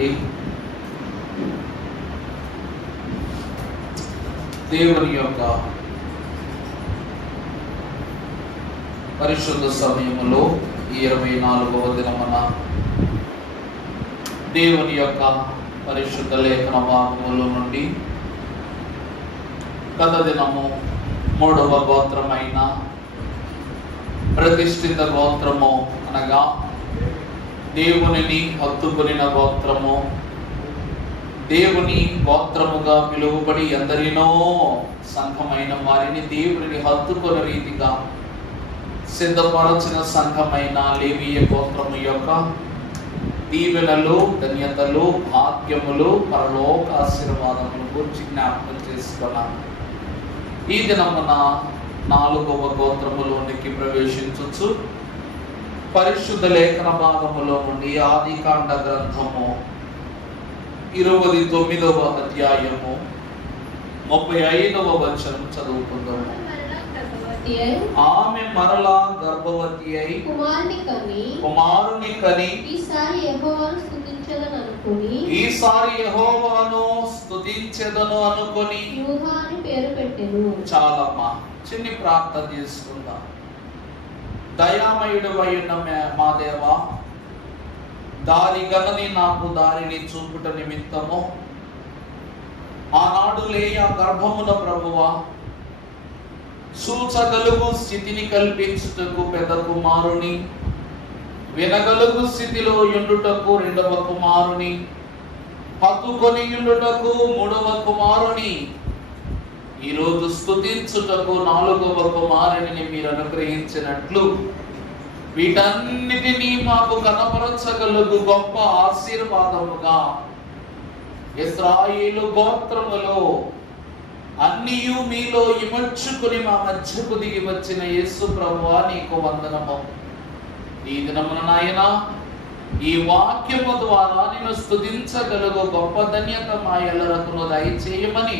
రండి. దేవుని యొక్క పరిశుద్ధ సమయములో ఈ 24వ దినమున దేవుని యొక్క పరిశుద్ధ లేఖన భాగముల నుండి గత దినము 3వ గోత్రమైన ప్రతిష్ఠిత గోత్రము అనగా దేవునిని హత్తుకొనిన గోత్రము, దేవుని గోత్రముగా పిలువబడి ఎందరినో సంఘమైన వారిని దేవుని హత్తుకొన రీతిగా సిద్ధపరచిన సంఘమైన లేవీయ గోత్రము యొక్క దీవెనలు, ధన్యతలు, భాగ్యములు, పరలోక ఆశీర్వాదములు గురించి జ్ఞాపకం చేసుకున్నాను. ఈ దినమున 4వ గోత్రములోనికి ప్రవేశించు పరిశుద్ధ లేఖన భాగములో నుండి ఆదికాండ గ్రంథము 29వ అధ్యాయము 35వ వచనం చదువుకుందాము. ఆమె మరలా గర్భవతి అయి కుమారుని కని ఈసారి యెహోవాను స్తుతించెదను అనుకొని యూదా అని పేరు పెట్టెను. చాలమ్మా, చిన్ని ప్రార్థన చేసుకుందాం. దయామయుడు అయిన మా దేవా, దారి గనని నాకు దారిని చూపుట నిమిత్తము ఆనాడు లేయా గర్భమున ప్రభువా చూచగలుగు స్థితిని కల్పించుటకు పెద్ద కుమారుని, వినగలుగు స్థితిలో యుండుటకు 2వ కుమారుని, హత్తుకొని యుండుటకు 3వ కుమారుని, ఈరోజు స్తుతించుటకు 4వ కుమారుని మీరు అనుగ్రహించినట్లు వీటన్నిటినీ మాకు కనపరచగలుగు గొప్ప ఆశీర్వాదముగా ఇశ్రాయేలు గోత్రములో అన్నియు మీలో ఇమర్చుకుని మా మధ్యకు దిగి వచ్చిన యేసు ప్రభువా నీకు వందనము. ఈ దినమున నాయనా ఈ వాక్యము ద్వారా నేను స్తుతించగలుగు గొప్ప ధన్యత మా ఎల్లరకును దయచేయమని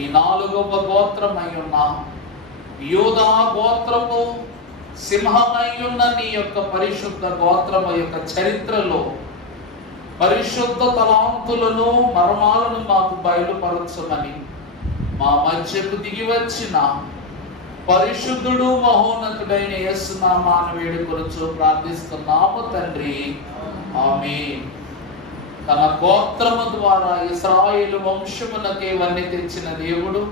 ఈ 4వ గోత్రమై ఉన్న యూదా గోత్రము సింహమై ఉన్న నీ యొక్క పరిశుద్ధ గోత్రము యొక్క చరిత్రలో పరిశుద్ధ తలాంతులను మర్మాలను మాకు బయలుపరచమని మా మధ్యకు దిగి వచ్చిన పరిశుద్ధుడు మహోన్నతుడైన యేసు నామమున వేడుకొనుచు ప్రార్థిస్తున్నాము తండ్రి, ఆమేన్. తన గోత్రము ద్వారా ఇశ్రాయేలు వంశమునకే వన్నీ తెచ్చిన దేవుడు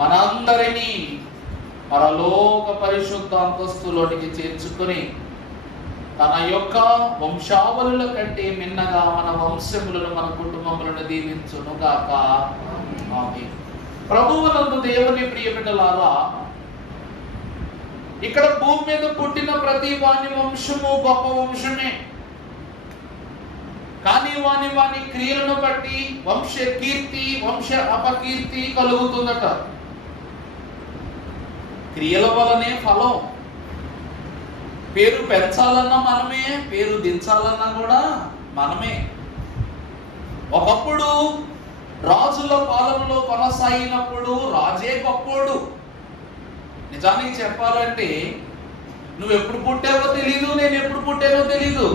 మనందరినీ పరలోక పరిశుద్ధ అంతస్తులోనికి చేర్చుకుని తన యొక్క వంశావళుల కంటే మిన్నగా మన వంశములను, మన కుటుంబములను దీవించును గాక. ఆమేన్. ప్రభువునందు దేవుని ప్రియ బిడ్డలారా, ఇక్కడ భూమి మీద పుట్టిన ప్రతి వాని వంశము గొప్ప వంశమే. కానీ వాని క్రియలను బట్టి వంశ కీర్తి, వంశ అపకీర్తి కలుగుతుందట. క్రియల వలనే ఫలం. పేరు పెంచాలన్నా మనమే, పేరు దించాలన్నా కూడా మనమే. ఒకప్పుడు రాజుల పాలనలో కొనసాగినప్పుడు రాజే గొప్పోడు. నిజానికి చెప్పాలంటే నువ్వు ఎప్పుడు పుట్టావో తెలీదు, నేను ఎప్పుడు పుట్టానో తెలీదు.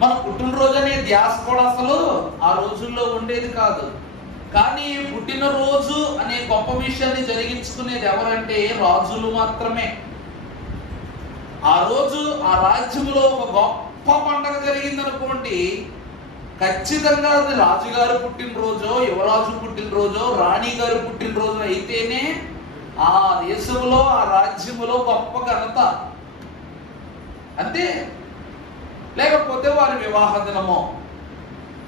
మన పుట్టినరోజు అనే ధ్యాస కూడా అసలు ఆ రోజుల్లో ఉండేది కాదు. కానీ పుట్టినరోజు అనే గొప్ప విషయాన్ని జరిగించుకునేది ఎవరంటే రాజులు మాత్రమే. ఆ రోజు ఆ రాజ్యంలో ఒక గొప్ప పండగ జరిగిందనుకోండి, ఖచ్చితంగా అది రాజుగారు పుట్టినరోజో, యువరాజు పుట్టినరోజో, రాణి గారు పుట్టినరోజు అయితేనే ఆ దేశంలో, ఆ రాజ్యములో గొప్ప ఘనత. అంతే. లేకపోతే వారి వివాహ దినమో,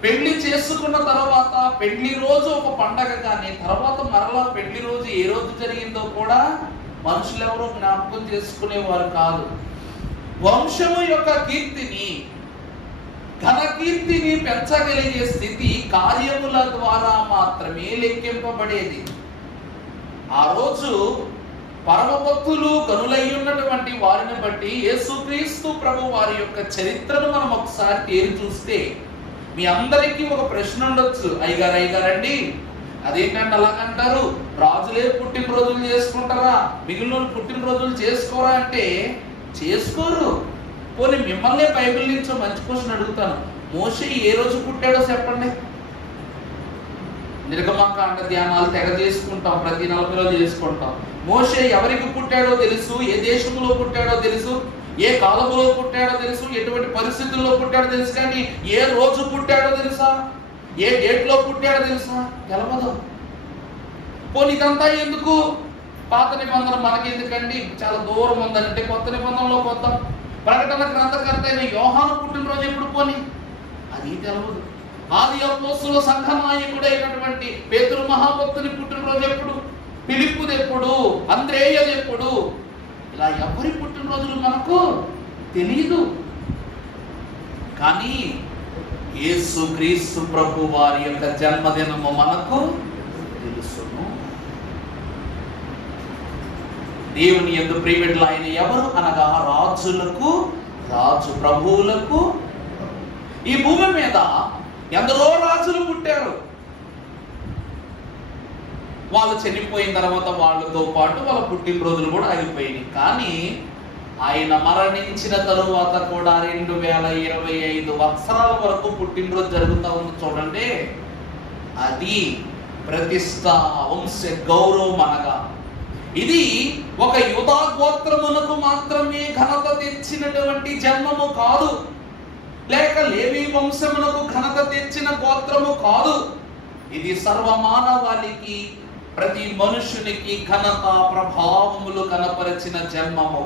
పెళ్లి చేసుకున్న తర్వాత పెళ్లి రోజు ఒక పండగ, కానీ తర్వాత మరలా పెళ్లి రోజు ఏ రోజు జరిగిందో కూడా మనుషులు ఎవరో జ్ఞాపకం చేసుకునేవారు కాదు. వంశము యొక్క కీర్తిని, ఘనకీర్తిని పెంచగలిగే స్థితి కార్యముల ద్వారా మాత్రమే లెక్కింపబడేది. ఆ రోజు పరమభక్తులు గనులై ఉన్నటువంటి వారిని బట్టి యేసుక్రీస్తు ప్రభు వారి యొక్క చరిత్రను మనం ఒకసారి తేరి చూస్తే మీ అందరికీ ఒక ప్రశ్న ఉండొచ్చు. అయ్యగారండి, అదేంటంటే అలాగంటారు, రాజులే పుట్టినరోజులు చేసుకుంటారా, మిగిలిన పుట్టినరోజులు చేసుకోరా అంటే చేసుకోరు. పోనీ మిమ్మల్ని బైబిల్ నుంచి మంచి క్వశ్చన్ అడుగుతాను, మోషే ఏ రోజు పుట్టాడో చెప్పండి. నిర్గమకాండ ధ్యానాలు తెగ చేసుకుంటాం, ప్రతి 40 రోజులు చేసుకుంటాం. మోషే ఎవరికి పుట్టాడో తెలుసు, ఏ దేశంలో పుట్టాడో తెలుసు, ఏ కాలంలో పుట్టాడో తెలుసు, ఎటువంటి పరిస్థితుల్లో పుట్టాడో తెలుసు, కానీ ఏ రోజు పుట్టాడో తెలుసా, ఏ డేట్ లో పుట్టాడో తెలుసా? తెలవదు. పోనీ ఇదంతా ఎందుకు? పాత నిబంధన మనకెందుకండి, చాలా దూరం ఉందంటే కొత్త నిబంధనలో కొత్త. ప్రకటన గ్రంథకర్త అయిన యోహాను పుట్టినరోజు ఎప్పుడు పోనీ అది తెలవదు. ఆది అపోస్తలుల సంఘ నాయకుడైనటువంటి పేతురు మహాభక్తుని పుట్టినరోజు ఎప్పుడు, ఫిలిప్పుది ఎప్పుడు, అంద్రేయది ఎప్పుడు, ఇలా ఎవరి పుట్టినరోజులు మనకు తెలియదు. కానీ యేసు క్రీస్తు ప్రభు వారి యొక్క జన్మదినము మనకు తెలుసును. దేవుని యందు ప్రియబిడ్డలు ఆయన ఎవరు అనగా రాజులకు రాజు, ప్రభువులకు. ఈ భూమి మీద ఎందరో రాజులు పుట్టారు. వాళ్ళు చనిపోయిన తర్వాత వాళ్ళతో పాటు వాళ్ళ పుట్టినరోజులు కూడా ఆగిపోయినాయి. కానీ ఆయన మరణించిన తరువాత కూడా 2025 సంవత్సరాల వరకు పుట్టినరోజు జరుగుతూ ఉంది. చూడండి, అది ప్రతిష్ట, వంశ గౌరవం అనగా ఇది ఒక యూదా గోత్రమునకు మాత్రమే ఘనత తెచ్చినటువంటి జన్మము కాదు, లేక లేవి వంశమునకు ఘనత తెచ్చిన గోత్రము కాదు. ఇది సర్వమానవాళికి, ప్రతి మనుషునికి ఘనత ప్రభావములు కనపరిచిన జన్మము.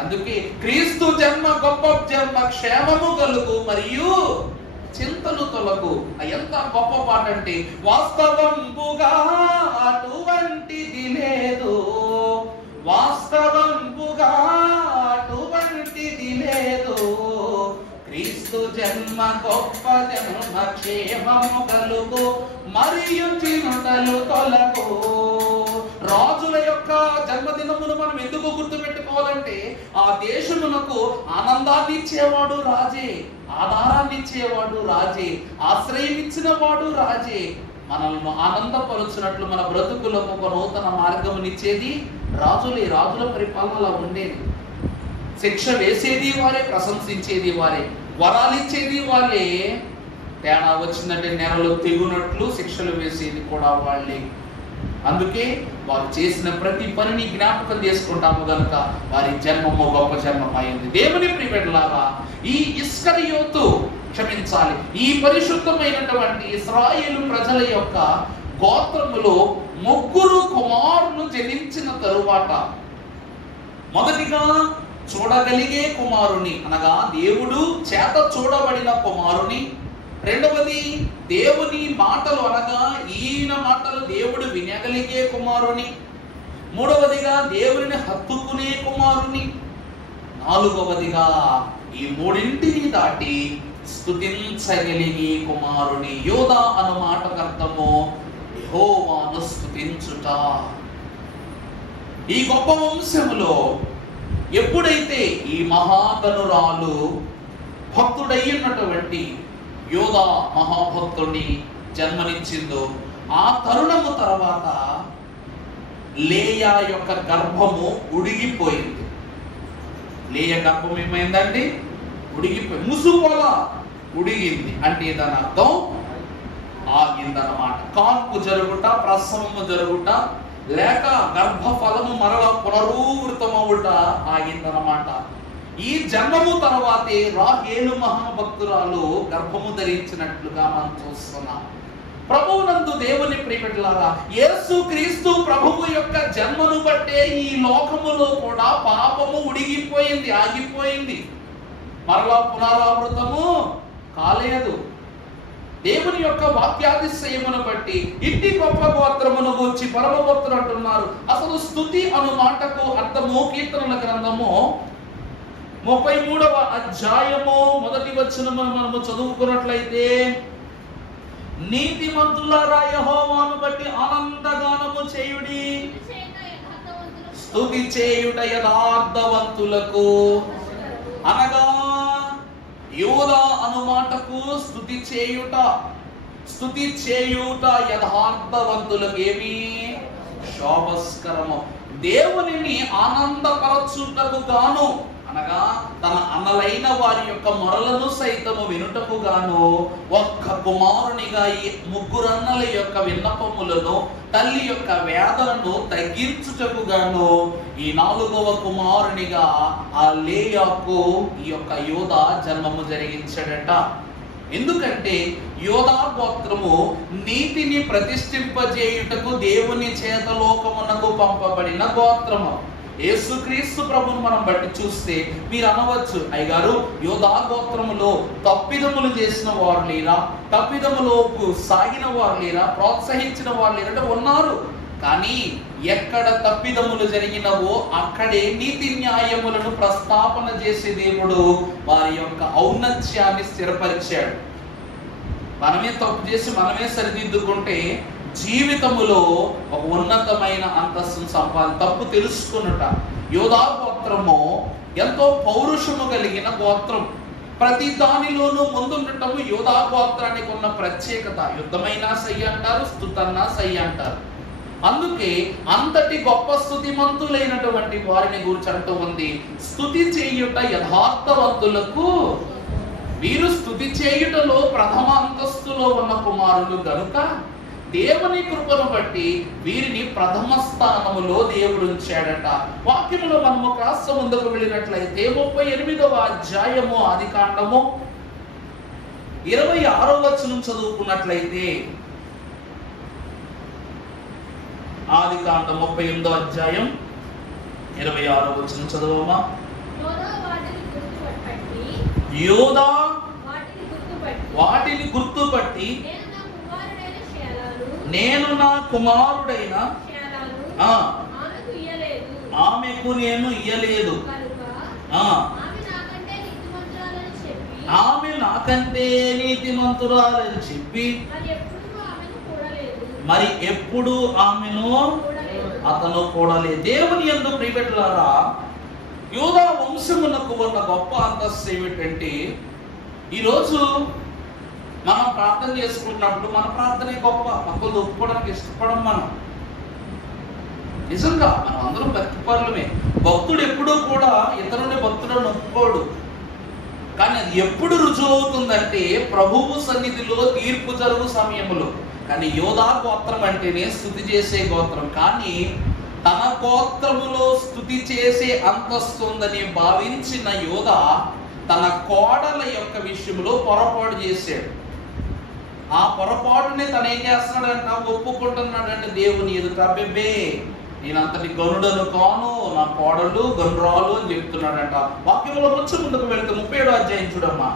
అందుకే క్రీస్తు జన్మ గొప్ప జన్మ, క్షేమము కలుగు మరియు చింతలు తొలగు. ఎంత గొప్ప పాట అంటే, వాస్తవంబుగా అటువంటిది లేదు, వాస్తవంబుగా అటువంటిది లేదు, క్రీస్తు జన్మ గొప్ప జన్మ, క్షేమము కలుగు మరియు చింతలు తొలగు. రాజుల యొక్క జన్మదినమును మనం ఎందుకు గుర్తు పెట్టుకోవాలంటే, ఆ దేశమునకు ఆనందాన్ని ఇచ్చేవాడు రాజే, ఆధారాన్ని ఇచ్చేవాడు రాజే, ఆశ్రయం ఇచ్చిన వాడు రాజే. మనల్ని ఆనందపరుచున్నట్లు మన బ్రతుకులకు ఒక నూతన మార్గమునిచ్చేది రాజులే. రాజుల పరిపాలనలో ఉండేది. శిక్ష వేసేది వారే, ప్రశంసించేది వారే, వరాలిచ్చేది వాళ్ళే. తేడా వచ్చిందంటే నెరలు తెగునట్లు శిక్షలు వేసేది కూడా వాళ్ళే. అందుకే వారు చేసిన ప్రతి పనిని జ్ఞాపకం చేసుకుంటాము కనుక వారి జన్మము గొప్ప జన్మం అయింది. దేవుని ప్రియబిడ్డలారా, ఈ ఇస్కరియోతు, క్షమించాలి, ఈ పరిశుద్ధమైనటువంటి ఇశ్రాయేలు ప్రజల యొక్క గోత్రములో 3 కుమారులు జనించిన తరువాత, మొదటిగా చూడగలిగే కుమారుని అనగా దేవుడు చేత చూడబడిన కుమారుని, రెండవది దేవుని మాటలు అనగా ఈయన మాటలు దేవుడు వినగలిగే కుమారుని, మూడవదిగా దేవుని హత్తుకునే కుమారుని, నాలుగవదిగా ఈ మూడింటిని దాటి స్తుతించగలిగే కుమారుని. యోధా అను మాటకు అర్థము యెహోవాను స్తుతించుట. ఈ గొప్ప వంశములో ఎప్పుడైతే ఈ మహాగణురాలు భక్తుడయ్యున్నటువంటి యోధా మహాభక్తుడిని జన్మనిచ్చిందో, ఆ తరుణము తర్వాత లేయా యొక్క గర్భము ఉడిగిపోయింది. లేయ గర్భం ఏమైందండి? ఉడిగిపోయి, ముసుపొల ఉడిగింది. అంటే దాని అర్థం ఆగిందన్నమాట. కాన్పు జరుగుట, ప్రసవము జరుగుట, లేక గర్భఫలము మరల పునరువృతమవుట ఆగిందన్నమాట. ఈ జన్మము తర్వాతే రాహేలు మహాభక్తురాలు గర్భము ధరించినట్లుగా మనం చూస్తున్నాం. ప్రభువునందు దేవుని ప్రియబిడ్డలారా, యేసు క్రీస్తు ప్రభువు యొక్క జన్మను బట్టే ఈ లోకములో కూడా పాపము ఉడిగిపోయింది, ఆగిపోయింది, మరలా పునరావృతము కాలేదు. దేవుని యొక్క వాక్యాతిశయమును బట్టి ఇంటి గొప్ప గోత్రమును గూర్చి పరమభక్తులు అంటున్నారు. అసలు స్తుతి అను మాటకు అర్థము కీర్తనల గ్రంథము 33వ అధ్యాయము 1వ వచనము మనము చదువుకున్నట్లయితే, నీతిమంతులారా యెహోవాను బట్టి ఆనందగానము చేయుడి, స్తుతి చేయుట యథార్థవంతులకు. అనగా యోధా అను మాటకు స్తుతి చేయుట, స్తుతి చేయుట యథార్థవంతులకు ఏమి శోభస్కరము. దేవునిని ఆనందపరచుటకు గాను అనగా తన అన్నలైన వారి యొక్క మొరలను సైతము వినుటకు గాను ఒక్క కుమారునిగా ఈ ముగ్గురన్నల యొక్క విన్నపములను తల్లి యొక్క వేదనను తగ్గించుటకు గాను ఈ 4వ కుమారునిగా ఆ లేయాకు ఈ యొక్క యోధా జన్మము జరిగించాడట. ఎందుకంటే యోధా గోత్రము నీతిని ప్రతిష్ఠింపజేయుటకు దేవుని చేత లోకమునకు పంపబడిన గోత్రము. యేసుక్రీస్తు ప్రభును మనం బట్టి చూస్తే మీరు అనవచ్చు, అయ్యగారు యోధా గోత్రములో తప్పిదములు చేసిన వారు లేరా, తప్పిదములోకి సాగిన వారు లేరా, ప్రోత్సహించిన వారు లేరా అంటే ఉన్నారు. కానీ ఎక్కడ తప్పిదములు జరిగినవో అక్కడే నీతి న్యాయములను ప్రస్తాపన చేసే దేవుడు వారి యొక్క ఔన్నత్యాన్ని స్థిరపరిచాడు. మనమే తప్పు చేసి మనమే సరిదిద్దుకుంటే జీవితములో ఒక ఉన్నతమైన అంతస్తును తప్పు తెలుసుకున్నట. యోధా గోత్రము ఎంతో పౌరుషము కలిగిన గోత్రం. ప్రతి దానిలోనూ ముందుండటము యోధా గోత్రానికి ఉన్న ప్రత్యేకత. యుద్ధమైనా సై అంటారు, స్తుతన్నా సై అంటారు. అందుకే అంతటి గొప్ప స్తుతిమంతులైనటువంటి వారిని గురించి అంటూ ఉంది, స్తుతి చేయుట యథార్థవంతులకు, వీరు స్తుతి చేయుటలో ప్రథమ అంతస్తులో ఉన్న కుమారులు గనుక దేవుని కృపను బట్టి వీరిని ప్రథమ స్థానములో దేవుడు ఉంచాడట. వాక్యములో మనము కాస్త ముందుకు వెళ్ళినట్లయితే 38వ అధ్యాయము ఆదికాండము 26వ వచనం చదువుకున్నట్లయితే, ఆదికాండం 38వ అధ్యాయం 26వ వచనం చదవమా. యోధా వాటిని గుర్తుపట్టి నేను నా కుమారుడైన ఆమెకు నేను ఇయ్యలేదు, ఆమె నాకంటే నీతిమంతురాలని చెప్పి మరి ఎప్పుడు ఆమెను అతను కూడలేదు. దేవుని యందు ప్రియబిడ్డలారా, యూదా వంశమునకు ఉన్న గొప్ప అంతస్తు ఏమిటంటే, ఈరోజు మనం ప్రార్థన చేసుకుంటున్నప్పుడు మన ప్రార్థనే గొప్ప, పక్కలు ఒప్పుకోవడానికి ఇష్టపడం. మనం నిజంగా మనం అందరం భక్తిపరులమే. భక్తుడు ఎప్పుడూ కూడా ఇతరుని భక్తులను ఒప్పుకోడు. కానీ అది ఎప్పుడు రుజువు అవుతుందంటే ప్రభువు సన్నిధిలో తీర్పు జరుగు సమయములో. కానీ యోధా గోత్రం అంటేనే స్తుతి చేసే గోత్రం. కానీ తన గోత్రములో స్తుతి చేసే అంతస్తు ఉందని భావించిన యోధా తన కోడల యొక్క విషయంలో పొరపాటు చేశాడు. ఆ పొరపాటుని తను ఏం చేస్తున్నాడంట, ఒప్పుకుంటున్నాడంటే దేవుని ఎదుట, బెబ్బే నేనంతటి గనుడను కాను, నా కోడలు గనురాలు అని చెప్తున్నాడంట. వాక్యంలో కొంచెం ముందుకు వెళ్తే 37వ అధ్యాయం చూడమ్మా,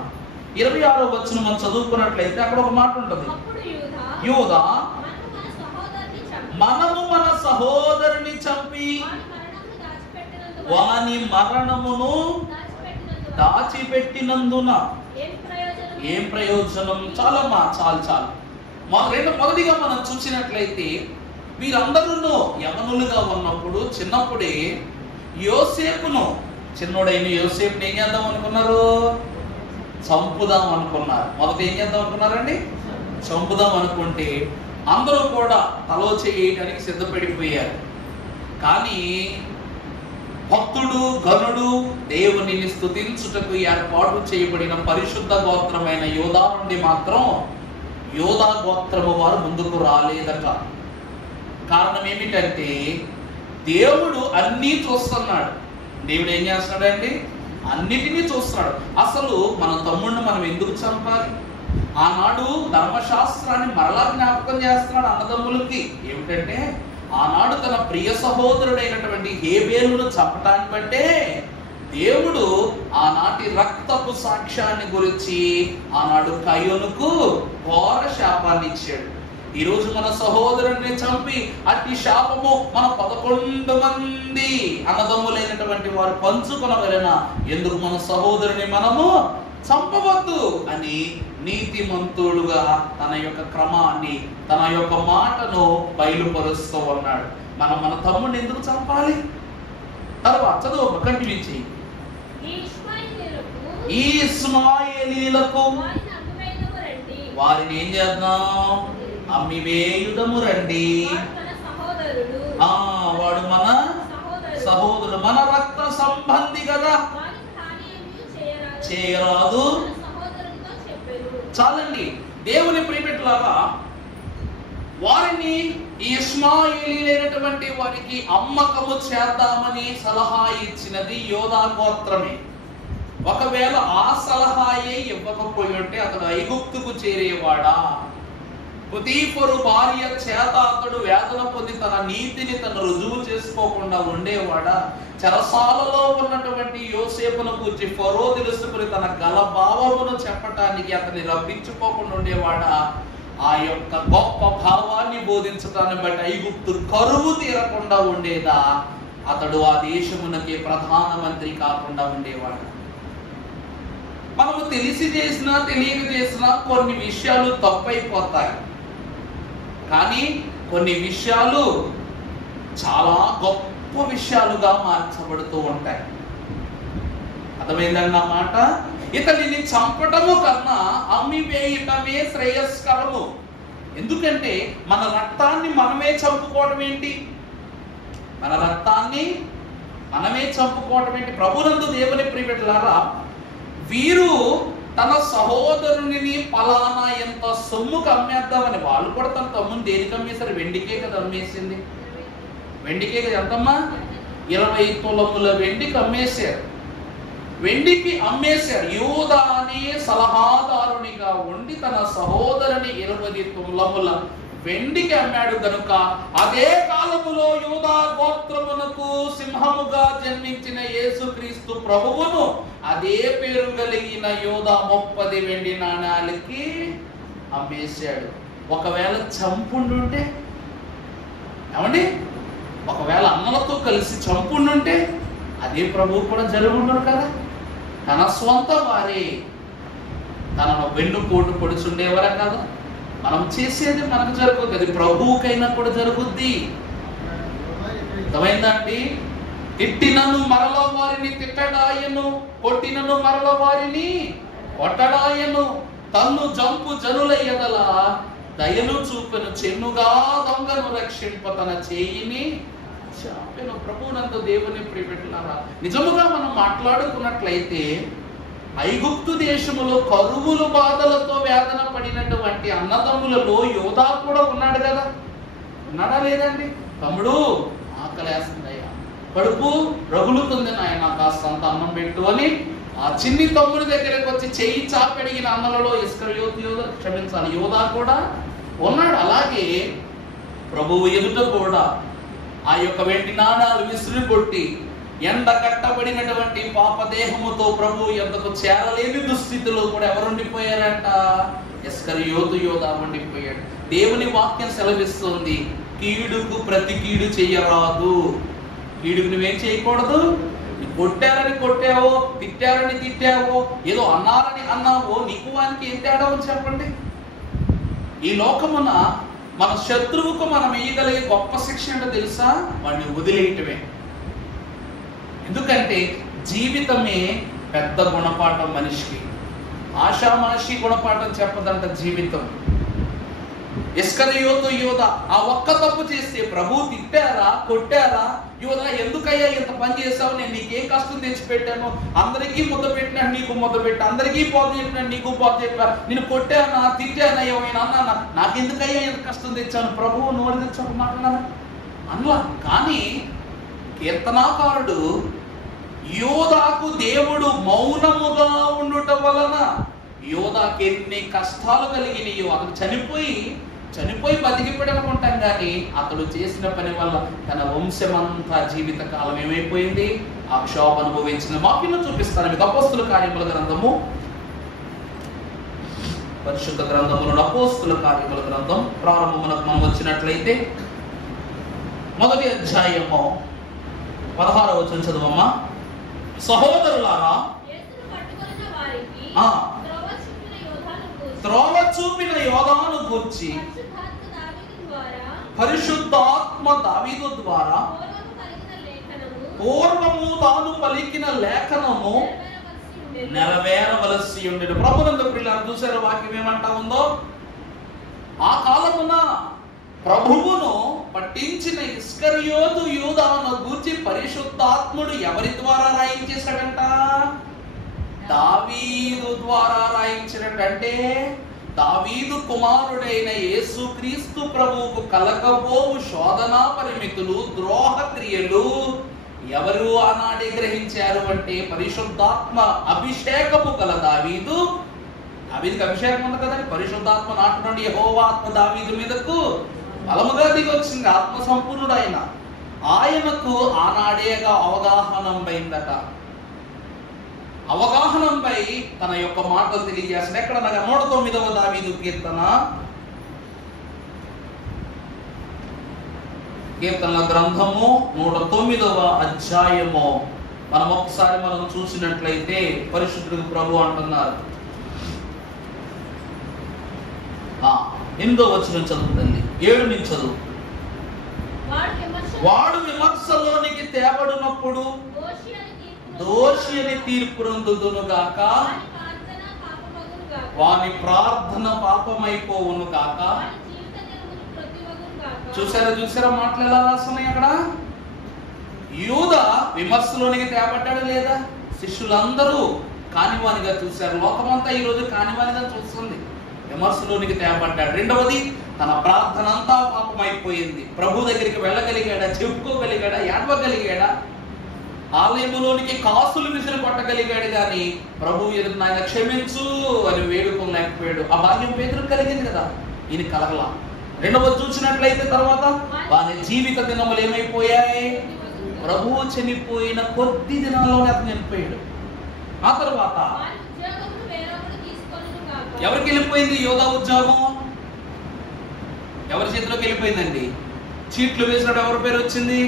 26వ వచనం మనం చదువుకున్నట్లయితే అక్కడ ఒక మాట ఉంటుంది. యూదా మనము మన సహోదరుని చంపి వాని మరణమును దాచిపెట్టినందున ఏం ప్రయోజనం. చాలమ్మా, చాలు. మొదటిగా మనం చూసినట్లయితే వీరందరూ యవనులుగా ఉన్నప్పుడు చిన్నప్పుడే యోసేపును, చిన్నోడైన యోసేపుని ఏం చేద్దాం అనుకున్నారు, చంపుదాం అనుకున్నారు. మొదట ఏం చేద్దాం అనుకున్నారండి, చంపుదాం అనుకుంటే అందరూ కూడా తలో చేయడానికి సిద్ధపడిపోయారు. కానీ భక్తుడు ఘనుడు దేవునిని స్తుతించుటకు ఏర్పాటు చేయబడిన పరిశుద్ధ గోత్రమైన యోధా నుండి మాత్రం యోధా గోత్రము వారు ముందుకు రాలేదట. కారణం ఏమిటంటే దేవుడు అన్నీ చూస్తున్నాడు. దేవుడు ఏం చేస్తున్నాడండి, అన్నిటినీ చూస్తున్నాడు. అసలు మన తమ్ముడిని మనం ఎందుకు చంపాలి? ఆనాడు ధర్మశాస్త్రాన్ని మరలా జ్ఞాపకం చేస్తున్నాడు అన్నదమ్ములకి. ఏమిటంటే ఆనాడు తన ప్రియ సహోదరుడైనటువంటి హేబేలును చంపటాన్ని బట్టే దేవుడు ఆనాటి రక్తపు సాక్ష్యాన్ని గురించి ఆనాడు కయోనుకు ఘోర శాపాన్ని ఇచ్చాడు. ఈరోజు మన సహోదరుని చంపి అట్టి శాపము మన 11 మంది అన్నదమ్ములైనటువంటి వారు పంచుకొనవలెనా, ఎందుకు మన సహోదరుని మనము చంపవద్దు అని నీతిమంతుడుగా తన యొక్క క్రమాన్ని, తన యొక్క మాటను బయలుపరుస్తూ ఉన్నాడు. మనం మన తమ్ముడిని ఎందుకు చంపాలి? తర్వాత చదువు కంటిన్యూ చేయి. ఈ ఇష్మాయేలీలకు వారిని ఏం చేద్దాం, అమ్మివేయుడము రండి. వాడు మన సహోదరుడు, మన రక్త సంబంధి కదా. చేయరాదు. చాలండి. దేవుని ప్రియబిడ్డలారా, వారిని ఇష్మాయేలీలైనటువంటి వారికి అమ్మకము చేద్దామని సలహా ఇచ్చినది యోధా గోత్రమే. ఒకవేళ ఆ సలహాయే ఇవ్వకపోయి ఉంటే అతడు ఐగుప్తుకు చేరేవాడా? పొతీఫరు భార్య చేత అతడు వేదన పొంది తన నీతిని తను రుజువు చేసుకోకుండా ఉండేవాడా? చెరసాలలో ఉన్నటువంటి యోసేపును కూర్చి ఫరో తెలుసుకుని తన గల భావమును చెప్పటానికి అతన్ని రప్పించుకోకుండా ఉండేవాడా? ఆ యొక్క గొప్ప భావాన్ని బోధించటాన్ని బట్టి ఐగుప్తు కరువు తీరకుండా ఉండేదా? అతడు ఆ దేశమునకి ప్రధానమంత్రి కాకుండా ఉండేవాడు. మనము తెలిసి చేసినా తెలియక చేసినా కొన్ని విషయాలు తప్పైపోతాయి, కానీ కొన్ని విషయాలు చాలా గొప్ప విషయాలుగా మార్చబడుతూ ఉంటాయి. అర్థమైందన్నమాట. ఇతడిని చంపటము కన్నా అమ్మి వేయటమే శ్రేయస్కరము. ఎందుకంటే మన రక్తాన్ని మనమే చంపుకోవడం ఏంటి? మన రక్తాన్ని మనమే చంపుకోవడం ఏంటి? ప్రభునందు దేవుని ప్రియబిడ్డలారా, వీరు తన సహోదరుని పలానా ఎంత సొమ్ముకు అమ్మేద్దామని, వాళ్ళు కూడా తన తమ్ముని దేనికి అమ్మేశారు? వెండికే కదా అమ్మేసింది. వెండికే కదా. ఎంతమ్మా? 20 తులముల వెండికి అమ్మేశారు. వెండికి అమ్మేశారు. యూదా అనే సలహాదారునిగా ఉండి తన సహోదరుని 20 తులముల వెండికి అమ్మాడు కనుక అదే కాలములో యూదా గోత్రమునకు సింహముగా జన్మించిన యేసుక్రీస్తు ప్రభువును అదే పేరు కలిగిన యూదా 30 వెండి నాణాలకి అమ్మేశాడు. ఒకవేళ చంపుండుంటే, ఏమండి, ఒకవేళ అన్నలతో కలిసి చంపుండుంటే అదే ప్రభువు కూడా జరుగుండరు కదా. తన స్వంత వారే తనను వెన్నుపోటు పొడుచుండేవారా కదా. మనం చేసేది మనకు జరుగుతుంది, అది ప్రభువుకైనా కూడా జరుగుద్ది. అర్థమైందండి. తిట్టినను మరల వారిని తిట్టడాయను, కొట్టినను మరల వారిని కొట్టడాయను, తన్ను జంపు జనుల ఎడల దయను చూపెను, చెన్నుగా దొంగను రక్షింప తన చేయిని చాపెను. ప్రభువునందు దేవుని ప్రియబిడ్డలారా, నిజముగా మనం మాట్లాడుకున్నట్లయితే ఐగుప్తు దేశములో కరువులు బాధలతో వేదన పడినటువంటి అన్నదమ్ములలో యోధా కూడా ఉన్నాడు కదా. ఉన్నాడా లేదండి? తమ్ముడు ఆకలేస్తుందయ్యా, కడుపు రగులుతుంది నాయన, కాస్తంత అన్నం పెట్టు అని ఆ చిన్ని తమ్ముడి దగ్గరికి వచ్చి చెయ్యి చాపెడిగిన అన్నలలో యోధా కూడా ఉన్నాడు. అలాగే ప్రభువు ఎదుట కూడా ఆ యొక్క వెండి నాణాలు విసిరి కొట్టి ఎండ కట్టబడినటువంటి పాపదేహముతో ప్రభు యొద్దకు చేరలేని దుస్థితిలో కూడా ఎవరు ఉండిపోయారంట? ఇస్కరియోతు యోధా ఉండిపోయాడు. దేవుని వాక్యం సెలవిస్తుంది, కీడుకు ప్రతి కీడు చెయ్యరాదు. కీడుకు నువ్వేం చేయకూడదు. కొట్టారని కొట్టావో, తిట్టారని తిట్టావో, ఏదో అన్నారని అన్నావో, నీకు వానికి ఏం తేడా అని చెప్పండి. ఈ లోకమున మన శత్రువుకు మనం వేయగలిగే గొప్ప శిక్ష ఏంటో తెలుసా? వాడిని వదిలేయటమే. ఎందుకంటే జీవితమే పెద్ద గుణపాఠం మనిషికి. ఆషామాషి గుణపాఠం చెప్పదంట జీవితం. ఇస్కరియోతు యోధా ఆ ఒక్క తప్పు చేస్తే ప్రభు తిట్టారా, కొట్టారా? యోధా ఎందుకయ్యా ఇంత పని చేసావు? నేను నీకేం కష్టం తెచ్చిపెట్టాను? అందరికీ ముద్ద పెట్టినట్టు నీకు ముద్ద పెట్టా, అందరికీ పోత చెప్పినట్టు నీకు పోత చెప్పా, నేను కొట్టానా, తిట్టానా, ఏమైనా అన్నానా? నాకెందుకయ్యా ఇంత కష్టం తెచ్చాను? ప్రభువు నోరు తెచ్చాక మాట్లాడారా అనలా. కానీ కీర్తనాకారుడు యోధాకు దేవుడు మౌనముగా ఉండుట వలన యోధాకి ఎన్ని కష్టాలు కలిగినాయో, అతను చనిపోయి బతికిపోయాడు అనుకుంటాం, కానీ అతడు చేసిన పని వల్ల తన వంశమంతా జీవిత కాలం ఏమైపోయింది? ఆ క్షోభ అనుభవించిన వాక్యం చూపిస్తాను మీకు. అపోస్తుల కార్యముల గ్రంథము, పరిశుద్ధ గ్రంథములు, అపోస్తుల కార్యముల గ్రంథం ప్రారంభమునకు మనం వచ్చినట్లయితే మొదటి అధ్యాయము 16వ వచనం చదువమ్మా. సహోదరులారా, త్రోవ చూపిన యోధాను గూర్చి పరిశుద్ధాత్మ దావీదు ద్వారా పూర్వము తాను పలికిన లేఖనము నెరవేరవలసి ఉండేది. ప్రభునందు ప్రియులారా, చూసారా వాక్యం ఏమంటా ఉందో? ఆ కాలమున ప్రభువును పట్టించిన ఇస్కరియోతు యూదాను గూర్చి పరిశుద్ధాత్ముడు ఎవరి ద్వారా రాయించేశాడంట? దావీదు ద్వారా రాయించినట్టంటే దావీదు కుమారుడైన యేసుక్రీస్తు ప్రభువుకు కలగబోవు శోధనా పరిమితులు, ద్రోహ క్రియలు ఎవరు ఆనాడే గ్రహించారు అంటే పరిశుద్ధాత్మ అభిషేకము గల దావీదుకి అభిషేకం ఉంది కదండి. పరిశుద్ధాత్మ నాటి నుండి యెహోవా ఆత్మ దావీదు మీదకు బలముగా దిగి వచ్చింది. ఆత్మ సంపూర్ణుడు ఆయనకు ఆనాడేగా అవగాహనంపైందట. అవగాహనంపై తన యొక్క మాటలు తెలియజేస్తాడు. ఎక్కడనగా 109వ దావీదు కీర్తనల గ్రంథము 109వ అధ్యాయము మనం ఒకసారి చూసినట్లయితే పరిశుద్ధుడు ప్రభు అంటున్నారు. 8వ వచనం చదువుతుంది, 7 నుంచి చదువు. వాడు విమర్శలోనికి తేబడినప్పుడు దోషి అని తీర్పు పొందుదునుగాక, వాని ప్రార్థన పాపమైపోవును గాక. చూసారా మాటలు ఎలా రాస్తున్నాయి అక్కడ? యూదా విమర్శలోనికి తేబడ్డాడు లేదా? శిష్యులందరూ కానివానిగా చూశారు. లోకమంతా ఈ రోజు కానివానిగా చూస్తుంది. విమర్శలోనికి తేబడ్డాడు. రెండవది, తన ప్రార్థన అంతా పాపమైపోయింది. ప్రభు దగ్గరికి వెళ్ళగలిగాడా? చెప్పుకోగలిగాడా? ఏడవగలిగాడా? ఆలయంలోనికి కాసులు విసిరి కొట్టగలిగాడు కానీ ప్రభు ఎదురు నాయన క్షమించు అని వేడుకోలేకపోయాడు. ఆ భాగ్యం పేదలకు కలిగింది కదా, ఈయన కలగలా. రెండవది చూసినట్లయితే తర్వాత వాని జీవిత దినములు ఏమైపోయాయి? ప్రభువు చనిపోయిన కొద్ది దినాల్లోనే అతను చనిపోయాడు. ఆ తర్వాత ఎవరికి వెళ్ళిపోయింది? యోధా ఉద్యోగం ఎవరి చేతిలోకి వెళ్ళిపోయిందండి? చీట్లు వేసినప్పుడు ఎవరి పేరు వచ్చింది?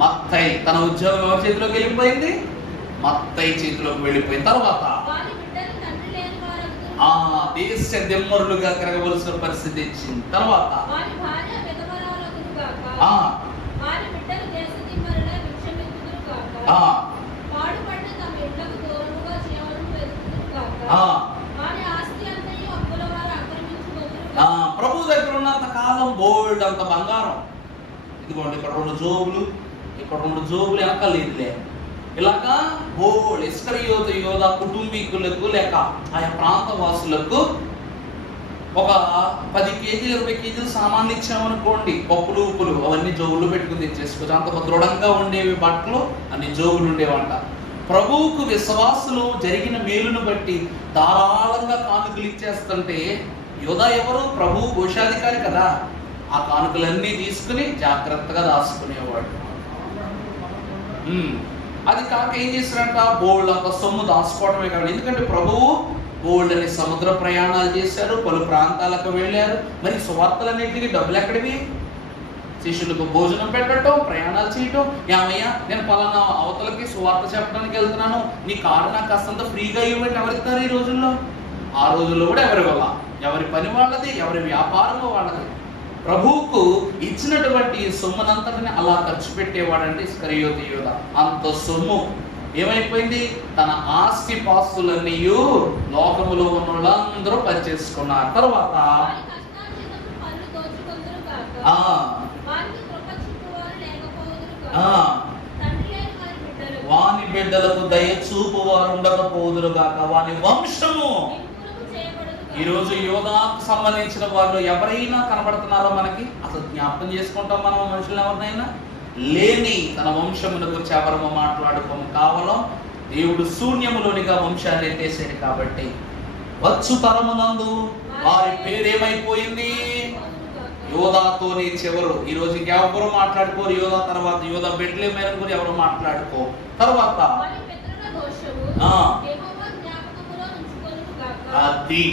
మత్తయి. తన ఉద్యోగం ఎవరి చేతిలోకి వెళ్ళిపోయింది? మత్తయి చేతిలోకి వెళ్ళిపోయిన తర్వాత దేశ దెమ్మరులుగా కరగవలసిన పరిస్థితి ఇచ్చింది. తర్వాత ప్రభు దగ్గర ఉన్నంత కాలం బోల్డ్ అంత బంగారం. ఇదిగోండి, ఇక్కడ 2 జోబులు, ఇక్కడ 2 జోబులు వెనకలేదులే. ఇలాగా బోల్డ్ ఇస్కరియోతు యోధా కుటుంబీకులకు లేక ఆయా ప్రాంత వాసులకు ఒక 10 కేజీలు 20 కేజీలు సామాన్లు ఇచ్చామనుకోండి, పప్పులు ఉప్పులు అవన్నీ జోబులు పెట్టుకుని తెచ్చేసుకోవచ్చు. అంత దృఢంగా ఉండేవి బట్టలు, అన్ని జోబులు ఉండేవంట. ప్రభువుకు విశ్వాసులు జరిగిన మేలును బట్టి ధారాళంగా కానుకలు ఇచ్చేస్తుంటే యోధా ఎవరు? ప్రభు కోశాధికారి కదా. ఆ కానుకలన్నీ తీసుకుని జాగ్రత్తగా దాచుకునేవాడు. అది కాక ఏం చేశారంట? బోల్డ్ అంత సొమ్ము దాచుకోవడమే కాదు, ఎందుకంటే ప్రభువు బోల్డ్ అని సముద్ర ప్రయాణాలు చేశారు, పలు ప్రాంతాలకు వెళ్ళారు. మరి సువార్తలన్నింటికి డబ్బులు ఎక్కడివి? శిష్యులకు భోజనం పెట్టడం, ప్రయాణాలు చేయటం. ఏమయ్యా, నేను పలానా అవతలకి సువార్త చెప్పడానికి వెళ్తున్నాను, నీ కారు నాకు కాస్తంత ఫ్రీగా ఇవ్వండి. ఎవరిస్తారు ఈ రోజుల్లో? ఆ రోజుల్లో కూడా ఎవరి వల్ల, ఎవరి పని వాళ్ళది, ఎవరి వ్యాపారము వాళ్ళది. ప్రభువుకు ఇచ్చినటువంటి సొమ్మునంతటిని అలా ఖర్చు పెట్టేవాడంటే ఇస్కరియోతు యోధా. అంత సొమ్ము ఏమైపోయింది? తన ఆస్తి పాస్తులన్నీ లోకములో ఉన్న వాళ్ళందరూ పనిచేసుకున్నారు. తర్వాత వాని బిడ్డలకు దయ చూపు వారు ఉండకపోదురు గాక, వాని వంశము. ఈరోజు యోధాకు సంబంధించిన వాళ్ళు ఎవరైనా కనబడుతున్నారో మనకి? అసలు జ్ఞాపకం చేసుకుంటాం మనం మనుషులు ఎవరినైనా? లేని తన వంశమును గురించి ఎవరము మాట్లాడుకోము. కావలం దేవుడు శూన్యములోనిగా వంశాన్ని ఎత్తేసాడు కాబట్టి వచ్చు తరమునందు వారి పేరేమైపోయింది? యోధాతోనే చివరు. ఈరోజు ఇంకెవరు మాట్లాడుకోరు యోధా తర్వాత. యోధా బెత్లెహేము గురించి ఎవరు మాట్లాడుకో. తర్వాత అది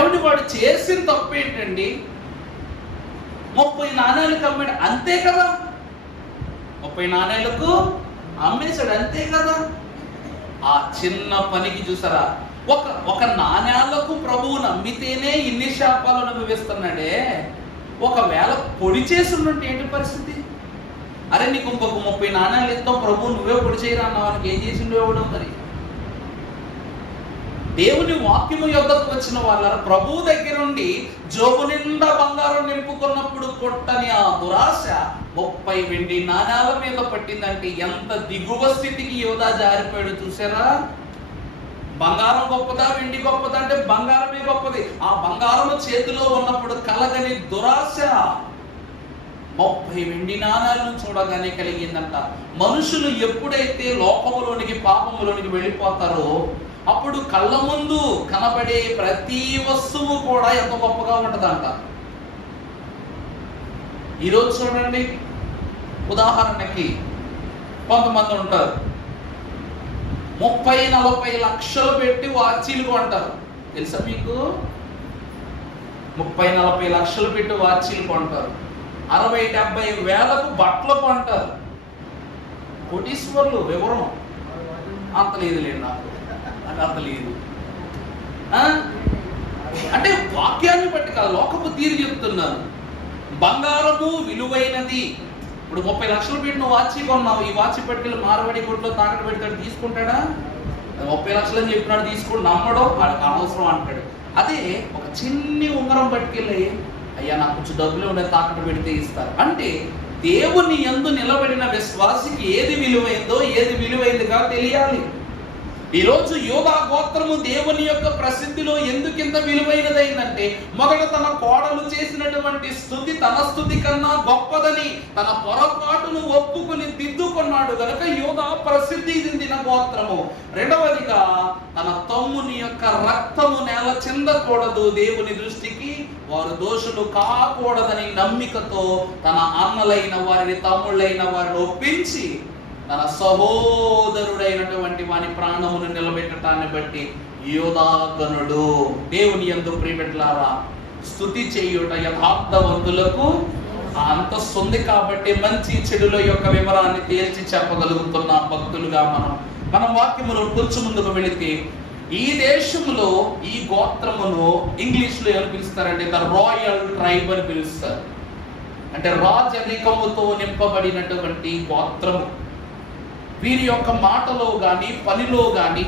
ఎవరి వాడు చేసిన తప్పు ఏంటండి? 30 నాణేలకు అమ్మాడు, అంతే కదా. 30 నాణేలకు అమ్మేశాడు, అంతే కదా. ఆ చిన్న పనికి చూసారా, ఒక నాణ్యాలకు ప్రభువు నమ్మితేనే ఇన్ని శాపాలు అనుభవిస్తున్నాడే. ఒకవేళ పొడి చేసి ఉన్నట్టు ఏంటి పరిస్థితి? అరే నీకు ఇంకొక 30 నాణ్యాలు ఇస్తావు, ప్రభు నువ్వే పొడి చేయరా అన్నవానికి ఏం చేసిండు ఎవడు? మరి దేవుని వాక్యము యొద్దకు వచ్చిన వాళ్ళ ప్రభు దగ్గర నుండి జోబు నిండా బంగారం నింపుకున్నప్పుడు కొట్టని ఆ దురాశ 30 వెండి నాణాల మీద పట్టిందంటే ఎంత దిగువ స్థితికి యోధా జారిపోయాడు చూసారా. బంగారం గొప్పదా వెండి గొప్పదా అంటే బంగారమే గొప్పది. ఆ బంగారం చేతిలో ఉన్నప్పుడు కలగని దురాశ 30 వెండి నాణాలను చూడగానే కలిగిందంట. మనుషులు ఎప్పుడైతే లోకములోనికి పాపములోనికి వెళ్ళిపోతారో అప్పుడు కళ్ళ ముందు కనబడే ప్రతి వస్తువు కూడా ఎంత గొప్పగా ఉంటదంట. ఈరోజు చూడండి, ఉదాహరణకి కొంతమంది ఉంటారు 30-40 లక్షలు పెట్టి వాచీలు కొంటారు. తెలుసా మీకు? 30-40 లక్షలు పెట్టి వాచీలు కొంటారు. 60-70 వేలకు బట్టలు కొంటారు. కోటీశ్వర్లు. వివరం అంత లేదులేండి, నాకు అంత లేదు. అంటే వాక్యాన్ని బట్టి కాదు, లోకపు తీరు చెప్తున్నాను. బంగారము విలువైనది. ఇప్పుడు 30 లక్షలు పెట్టిన వాచి కొన్నావు, ఈ వాచి పట్టుకెళ్ళి మార్వాడి కొట్లో తాకట్టు పెడతాడు, తీసుకుంటాడా? 30 లక్షలు అని చెప్పినాడు, తీసుకుని నమ్మడం వాడికి అనవసరం అంటాడు. అదే ఒక చిన్ని ఉంగరం పట్టుకెళ్ళి అయ్యా నాకు కొంచెం డబ్బులు ఉండే తాకట్టు పెడితే ఇస్తారు అంటే దేవుని యందు నిలబడిన విశ్వాసికి ఏది విలువైందో ఏది విలువైందిగా తెలియాలి. ఈరోజు యోధా గోత్రము దేవుని యొక్క ప్రసిద్ధిలో ఎందుకింత విలువైనదైందంటే మొదట తన కోడలు చేసినటువంటి స్తుతి తన స్తుతి కన్నా గొప్పదని తన పొరపాటును ఒప్పుకుని దిద్దుకున్నాడు కనుక యోధా ప్రసిద్ధి చెందిన గోత్రము. రెండవదిగా తన తమ్ముని యొక్క రక్తము నేల చెందకూడదు, దేవుని దృష్టికి వారు దోషులు కాకూడదని నమ్మికతో తన అన్నలైన వారిని తమ్ముళ్ళైన వారిని ఒప్పించి తన సహోదరుడైనటువంటి వాని ప్రాణమును నిలబెట్టడాన్ని బట్టి యోధాగనుడు. దేవుని యందు ప్రియబిడ్డలారా, స్తుతి చేయుట యథార్థవంతులకు అంతస్తు ఉంది కాబట్టి మంచి చెడుల యొక్క వివరాన్ని తేల్చి చెప్పగలుగుతున్న భక్తులుగా మనం వాక్యములో కొంచెం ముందుకు వెళితే ఈ దేశంలో ఈ గోత్రమును ఇంగ్లీష్ లో ఏమని పిలుస్తారంటే ద రాయల్ ట్రైబ్ అని పిలుస్తారు. అంటే రాజరికముతో నింపబడినటువంటి గోత్రము. వీరి యొక్క మాటలో గాని పనిలో గాని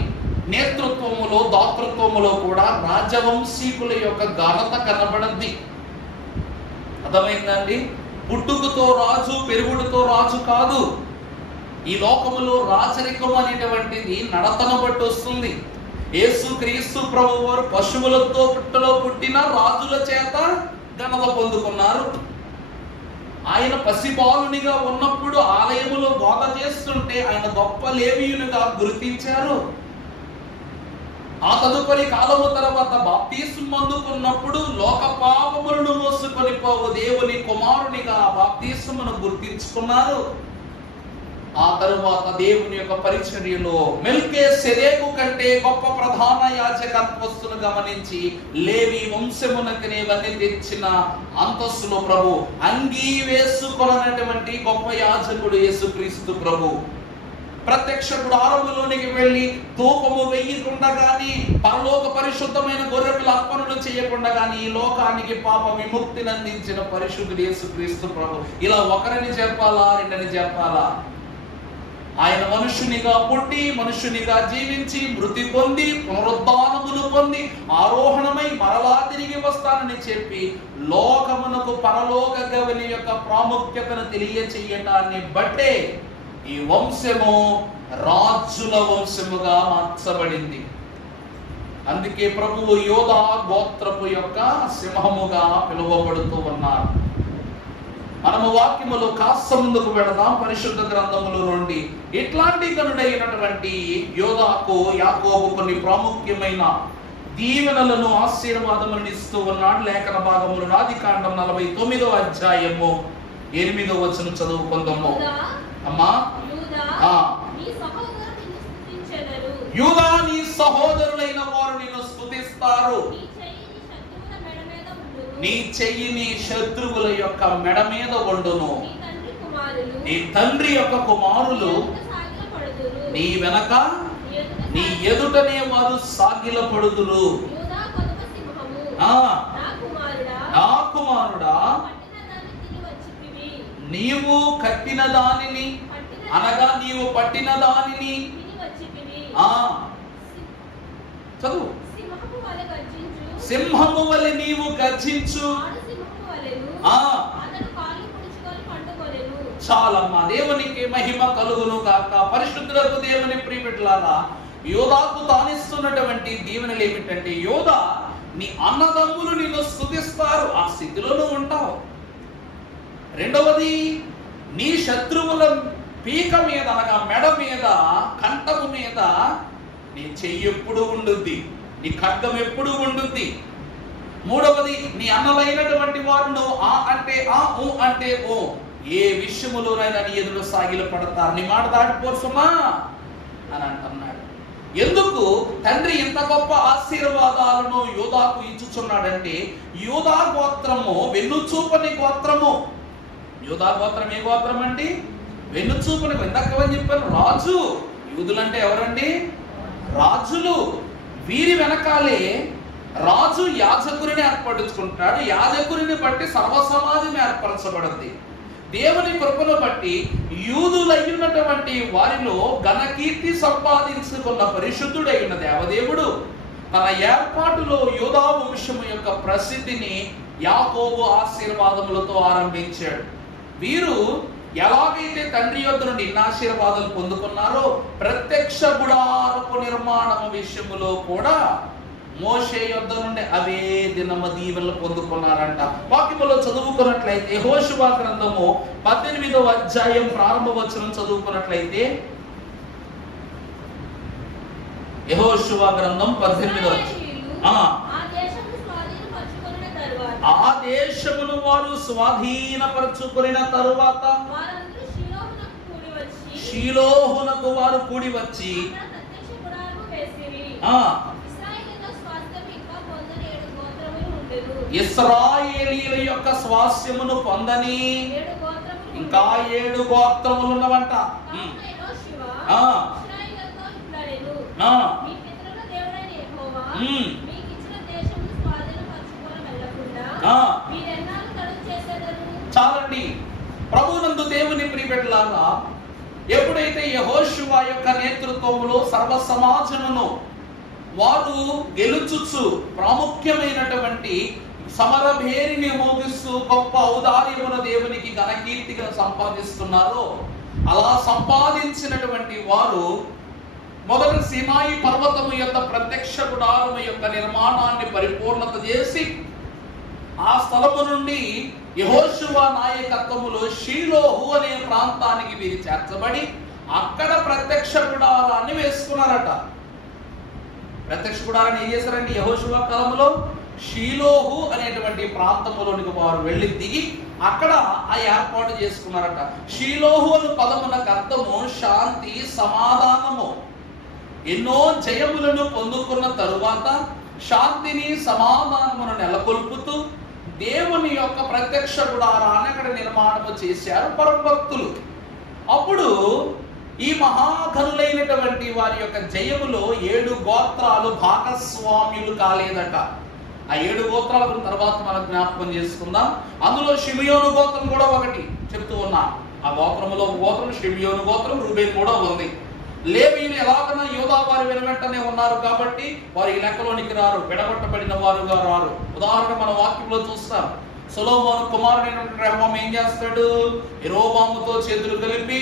నేతృత్వములో దాతృత్వములో కూడా రాజవంశీకుల యొక్క ఘనత కనబడింది. అర్థమైందండి? పుట్టుకతో రాజు పెరుగుడుతో రాజు కాదు. ఈ లోకములో రాజరికం అనేటువంటిది నడతను బట్టి వస్తుంది. యేసు క్రీస్తు ప్రభువారు పశువులతో పుట్టలో పుట్టిన రాజుల చేత ఘనత పొందుకున్నారు. ఆయన పసిబాలునిగా ఉన్నప్పుడు ఆలయములో బోధ చేస్తుంటే ఆయన గొప్ప లేవీయునిగా గుర్తించారు. ఆ తదుపరి కాలము తర్వాత బాప్తిస్మం అందుకున్నప్పుడు లోక పాపములను మోసుకొని పోవు దేవుని కుమారునిగా బాప్తిస్మమును గుర్తించుకున్నారు. ఆ తరువాత దేవుని యొక్క పరిచర్యలో మెల్కీసెదెకు కంటే గొప్ప ప్రధాన యాజకత్వస్తును గమనించి లేవి వంశమునకనే వన్నీ తెచ్చిన అంతస్తులో ప్రభు అంగీ వేసుకొనటువంటి గొప్ప యాజకుడు యేసుక్రీస్తు ప్రభు. ప్రత్యక్ష గుడారములోనికి వెళ్ళి ధూపము వెయ్యకుండా గాని పరలోక పరిశుద్ధమైన గొర్రెపిల్ల అర్పణలు చేయకుండా గాని ఈ లోకానికి పాప విముక్తిని అందించిన పరిశుద్ధుడు యేసుక్రీస్తు ప్రభు. ఇలా ఒకరిని చెప్పాలా రెండని చెప్పాలా? ఆయన మనుషునిగా పుట్టి మనుషునిగా జీవించి మృతి పొంది పునరుద్ధానమును పొంది ఆరోహణమై మరలా తిరిగి వస్తానని చెప్పి లోకమునకు పరలోక గవని యొక్క ప్రాముఖ్యతను తెలియచేయటాన్ని బట్టే ఈ వంశము రాజుల వంశముగా మార్చబడింది. అందుకే ప్రభువు యోధా గోత్రపు యొక్క సింహముగా పిలువబడుతూ ఉన్నారు. మనము వాక్యములో కాస్త ముందుకు వెళదాం. పరిశుద్ధ గ్రంథముల నుండి ఇట్లాంటి గనుడైనటువంటి యోధాకు యాకోబు కొన్ని ప్రాముఖ్యమైన దీవెనలను ఆశీర్వాదములను ఇస్తూ ఉన్నాడు. లేఖన భాగములు ఆదికాండం 49వ అధ్యాయము 8వ వచనం చదువుకుందాము. అమ్మా, యూదా నీ సహోదరులైన వారు నిన్ను స్తుతిస్తారు. నీ చెయ్యి నీ శత్రువుల యొక్క మెడ మీద వండును. నీ తండ్రి యొక్క కుమారులు నీ వెనక నీ ఎదుటనే వారు సాగిలపడుదురు. నా కుమారుడా, నీవు కట్టిన దానిని అనగా నీవు పట్టిన దానిని చదువు. సింహము వలె గర్జించు, సింహము వలె నీవు గర్జించు. ఆడసింహము వలెను, ఆ అతడు కాళ్ళు పుడుచుకొని పండుకొనెను. చాలమ్మా, దేవునికి మహిమ కలుగును గాక. పరిశుద్ధులకు దేవుని ప్రియబిడ్డలారా, యోధాకు తానిస్తున్నటువంటి దీవెనలు ఏమిటంటే, యోధా నీ అన్నదమ్ములు నిన్ను స్తుతిస్తారు, ఆ స్థితిలో నువ్వు ఉంటావు. రెండవది, నీ శత్రువుల పీక మీద అనగా మెడ మీద, కంఠము మీద నీ చెయ్యి ఎప్పుడు ఉండుద్ది, నీ ఖడ్గం ఎప్పుడు ఉండుద్ది. మూడవది, నీ అన్నలైనటువంటి వారు నువ్వు ఆ అంటే ఆ, ఊ అంటే ఓ, ఏ విషయములోనైనా నీ ఎదురు సాగిలు పడతారు, నీ మాట దాటిపోసుమా అని అంటున్నాడు. ఎందుకు తండ్రి ఇంత గొప్ప ఆశీర్వాదాలను యోధాకు ఇచ్చుచున్నాడంటే, యోధా గోత్రము వెన్నుచూపని గోత్రము. యోధా గోత్రం ఏ గోత్రం అండి? వెన్నుచూపని. ఇందాకని చెప్పాను, రాజు. యూదులంటే ఎవరండి? రాజులు. వీరి వెనకాలే రాజు యాజకుడిని ఏర్పరచుకుంటాడు. యాజకుడిని బట్టి సర్వసమాజం ఏర్పరచబడింది. దేవుని కృపను బట్టి యూదులైనటువంటి వారిలో ఘనకీర్తి సంపాదించుకున్న పరిశుద్ధుడైన దేవదేవుడు తన ఏర్పాటులో యూదా వంశము యొక్క ప్రసిద్ధిని యాకోబు ఆశీర్వాదములతో ఆరంభించాడు. వీరు ఎలాగైతే తండ్రి యొద్ద నుండి ఇన్ని ఆశీర్వాదాలు పొందుకున్నారో, ప్రత్యక్ష గుడారపు నిర్మాణము విషయములో కూడా మోషే యొద్ద నుండి అవే దినమ దీవెనలు పొందుకున్నారంట. వాక్యములో చదువుకున్నట్లయితే యెహోషువ గ్రంథము 18వ అధ్యాయం ప్రారంభ వచనం చదువుకున్నట్లయితే, యెహోషువ గ్రంథం 18వ ఆ దేశమును వారు స్వాధీనపరచుకున్న తరువాత షీలోహునకు వారు కూడి వచ్చి ఇశ్రాయేలీయుల యొక్క స్వాస్థ్యమును పొందని ఇంకా 7 గోత్రములు ఉన్నవంట. చాలండి. ప్రభువునందు దేవుని ప్రియబిడ్డలారా, ఎప్పుడైతే యెహోషువ యొక్క నేతృత్వంలో సర్వ సమాజమును వారు గెలుచుచు ప్రాముఖ్యమైనటువంటి సమరభేరిని మోగిస్తూ గొప్ప ఔదార్యమున దేవునికి ఘనకీర్తిగా సంపాదిస్తున్నారో, అలా సంపాదించినటువంటి వారు మొదట సీనాయి పర్వతము యొక్క ప్రత్యక్ష గుడారము యొక్క నిర్మాణాన్ని పరిపూర్ణత చేసి, ఆ స్థలము నుండి యెహోషువ నాయకత్వములో షీలోహు అనే ప్రాంతానికి వీరు చేర్చబడి అక్కడ ప్రత్యక్ష గుడారాన్ని వేసుకున్నారట. ప్రత్యక్ష గుడారాన్ని ఏం చేశారండి? యెహోషువ కాలంలో షీలోహు అనేటువంటి ప్రాంతములోనికి వారు వెళ్ళి దిగి అక్కడ ఆ ఏర్పాటు చేసుకున్నారట. షీలోహు అను పదమునకు అర్థము శాంతి, సమాధానము. ఎన్నో జయములను పొందుకున్న తరువాత శాంతిని, సమాధానమును నెలకొల్పుతూ దేవుని యొక్క ప్రత్యక్ష గుడారాన్ని అక్కడ నిర్మాణము చేశారు పరమభక్తులు. అప్పుడు ఈ మహాఘనులైనటువంటి వారి యొక్క జయములో 7 గోత్రాలు భాగస్వామ్యులు కాలేదట. ఆ 7 గోత్రాల తర్వాత మనం జ్ఞాపకం చేసుకుందాం. అందులో షిమియోను గోత్రం కూడా ఒకటి చెప్తూ ఉన్నా. ఆ గోత్రములో గోత్రం షిమియోను గోత్రం, రూబేన్ కూడా ఉంది. లేవీయులు ఎలాగైనా యోధా వారి వెనువెంటనే ఉన్నారు కాబట్టి వారు ఈ లెక్కలోనికి రారు, విడగొట్టబడిన వారుగా రారు. ఉదాహరణ మన వాక్యంలో చూస్తాం. సొలొమోను కుమారుడైనటువంటి రెహబాము ఏం చేస్తాడు? యెరోబాముతో చేతులు కలిపి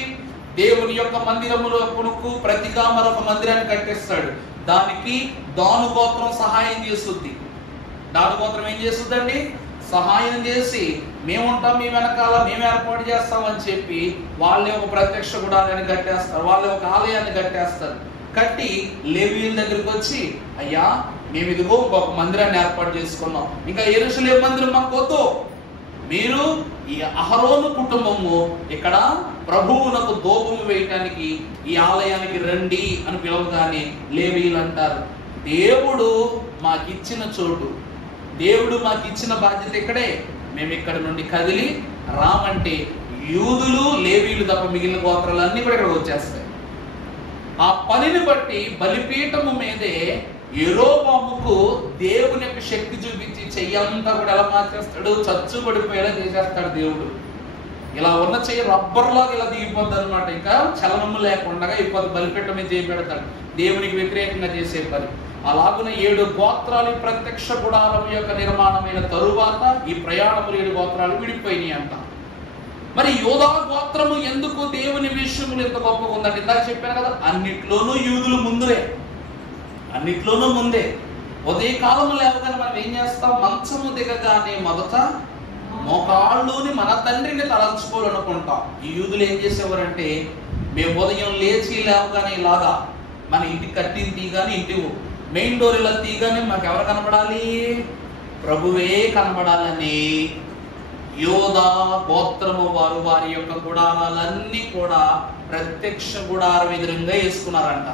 దేవుని యొక్క మందిరములో కొనుక్కు ప్రతిగా మరొక మందిరాన్ని కట్టిస్తాడు. దానికి దాను గోత్రం సహాయం చేస్తుంది. దాను గోత్రం ఏం చేస్తుందండి? సహాయం చేసి మేముంటాం, మీ వెనకాల మేము ఏర్పాటు చేస్తామని చెప్పి వాళ్ళే ఒక ప్రత్యక్ష గుడారాన్ని కట్టేస్తారు, వాళ్ళే ఒక ఆలయాన్ని కట్టేస్తారు. కట్టి లేవీయుల దగ్గరికి వచ్చి, అయ్యా మేము ఇదిగో ఒక మందిరాన్ని ఏర్పాటు చేసుకున్నాం, ఇంకా యెరూషలేము మందిరం మాకు వద్దు, మీరు ఈ అహరోను కుటుంబము ఇక్కడ ప్రభువునకు ధూపము వేయటానికి ఈ ఆలయానికి రండి అని పిలవగానే లేవీయులు అంటారు, దేవుడు మాకిచ్చిన చోటు, దేవుడు మాకు ఇచ్చిన బాధ్యత ఇక్కడే, మేము ఇక్కడ నుండి కదిలి రామంటే యూదులు, లేవీయులు తప్ప మిగిలిన గోత్రాలన్నీ కూడా ఇక్కడ వచ్చేస్తాయి. ఆ పనిని బట్టి బలిపీఠము మీదే యెరోబాముకు దేవుని యొక్క శక్తి చూపించి చెయ్యంతా కూడా ఎలా మార్చేస్తాడు? చచ్చుబడిపోయేలా చేసేస్తాడు దేవుడు. ఇలా ఉన్న చెయ్యి రబ్బర్లాగా ఇలా దిగిపోద్ది అనమాట. ఇంకా చలనము లేకుండా ఇప్పుడు బలిపీఠం మీద చేయబెడతాడు, దేవునికి వ్యతిరేకంగా చేసే పని. అలాగున 7 గోత్రాలు ప్రత్యక్ష గుడారం యొక్క నిర్మాణమైన తరువాత ఈ ప్రయాణములు 7 గోత్రాలు విడిపోయినాయి అంట. మరి యోధా గోత్రము ఎందుకు దేవుని విషయములు ఎంత గొప్పగా ఉందంటే ఇందాక చెప్పాను కదా, అన్నిట్లోనూ యూదులు ముందురే, అన్నిట్లోనూ ముందే. ఉదయకాలము లేవగానే మనం ఏం చేస్తాం? మంచము దిగగానే మొదట మోకాళ్ళుని మన తండ్రిని తలంచుకోవాలనుకుంటాం. ఈ యూదులు ఏం చేసేవారంటే, మేము ఉదయం లేచి లేవగానే ఇలాగా మన ఇంటి కట్టిన తీగానే, ఇంటి మెయిన్ డోర్ ఇలా తీగానే మాకు ఎవరు కనబడాలి? ప్రభువే కనబడాలని యోధా గోత్రము వారు వారి యొక్క గుడారాలన్నీ కూడా ప్రత్యక్ష గుడారం ఎదురుగా వేసుకున్నారంట.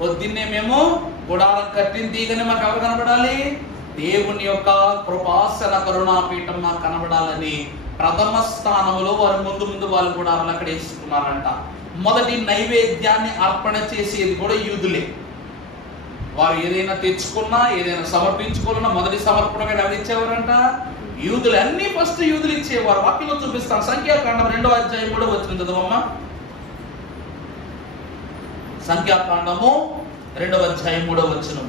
పొద్దున్నే మేము గుడారం కట్టిన తీగనే మాకు ఎవరు కనబడాలి? దేవుని యొక్క కృపాసన కరుణాపీఠం మాకు కనబడాలని ప్రథమ స్థానంలో వారు ముందు వాళ్ళు గుడారాలు అక్కడ వేసుకున్నారంట. మొదటి నైవేద్యాన్ని అర్పణ చేసేది కూడా యూదులే. వారు ఏదైనా తెచ్చుకున్నా, ఏదైనా సమర్పించుకున్నా మొదటి సమర్పణగా ఎవరు ఇచ్చేవారంట? యూదులు. అన్ని ఫస్ట్ యూదులు ఇచ్చేవారు. వాక్యంలో చూపిస్తాను. సంఖ్యాకాండం 2వ అధ్యాయం కూడా వచ్చింది చదవమ్మా. సంఖ్యాకాండము 2వ అధ్యాయం 3వ వచనం.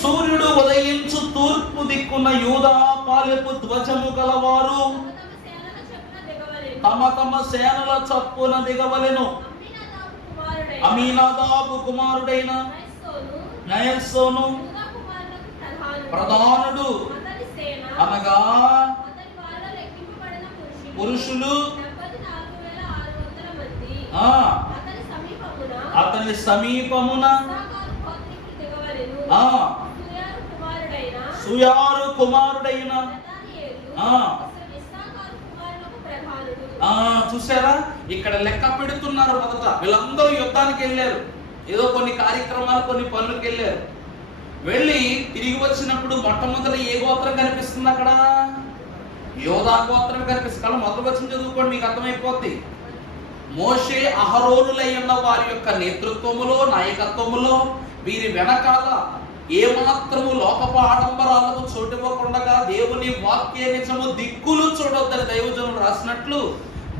సూర్యుడు ఉదయించు తూర్పు దిక్కున యూదా పాలెపు ధ్వజము గలవారు తమ తమ సేనల చప్పున దిగవలెను. అమీనాదాబు కుమారుడైన నయస్సోను ప్రధానుడు, అనగా పురుషులు అతని సమీపమున సుయారు కుమారుడైన. చూసారా, ఇక్కడ లెక్క పెడుతున్నారు. మొదట వీళ్ళందరూ యుద్ధానికి వెళ్ళారు, ఏదో కొన్ని కార్యక్రమాలు, కొన్ని పనులకు వెళ్ళారు. వెళ్ళి తిరిగి వచ్చినప్పుడు మొట్టమొదటి ఏ గోత్రం కనిపిస్తుంది? అక్కడ యోధా గోత్రం కనిపిస్తుంది. మొదటి వచ్చిన చదువుకోండి, మీకు అర్థమైపోద్ది. మోషే అహరోనులై ఉన్న వారి యొక్క నేతృత్వములో, నాయకత్వములో వీరి వెనకాల ఏమాత్రము లోకపు ఆడంబరాలకు చోటివ్వకుండా దేవుని వాక్య నిజము దిక్కులు చూడొద్దని దైవజనులు రాసినట్లు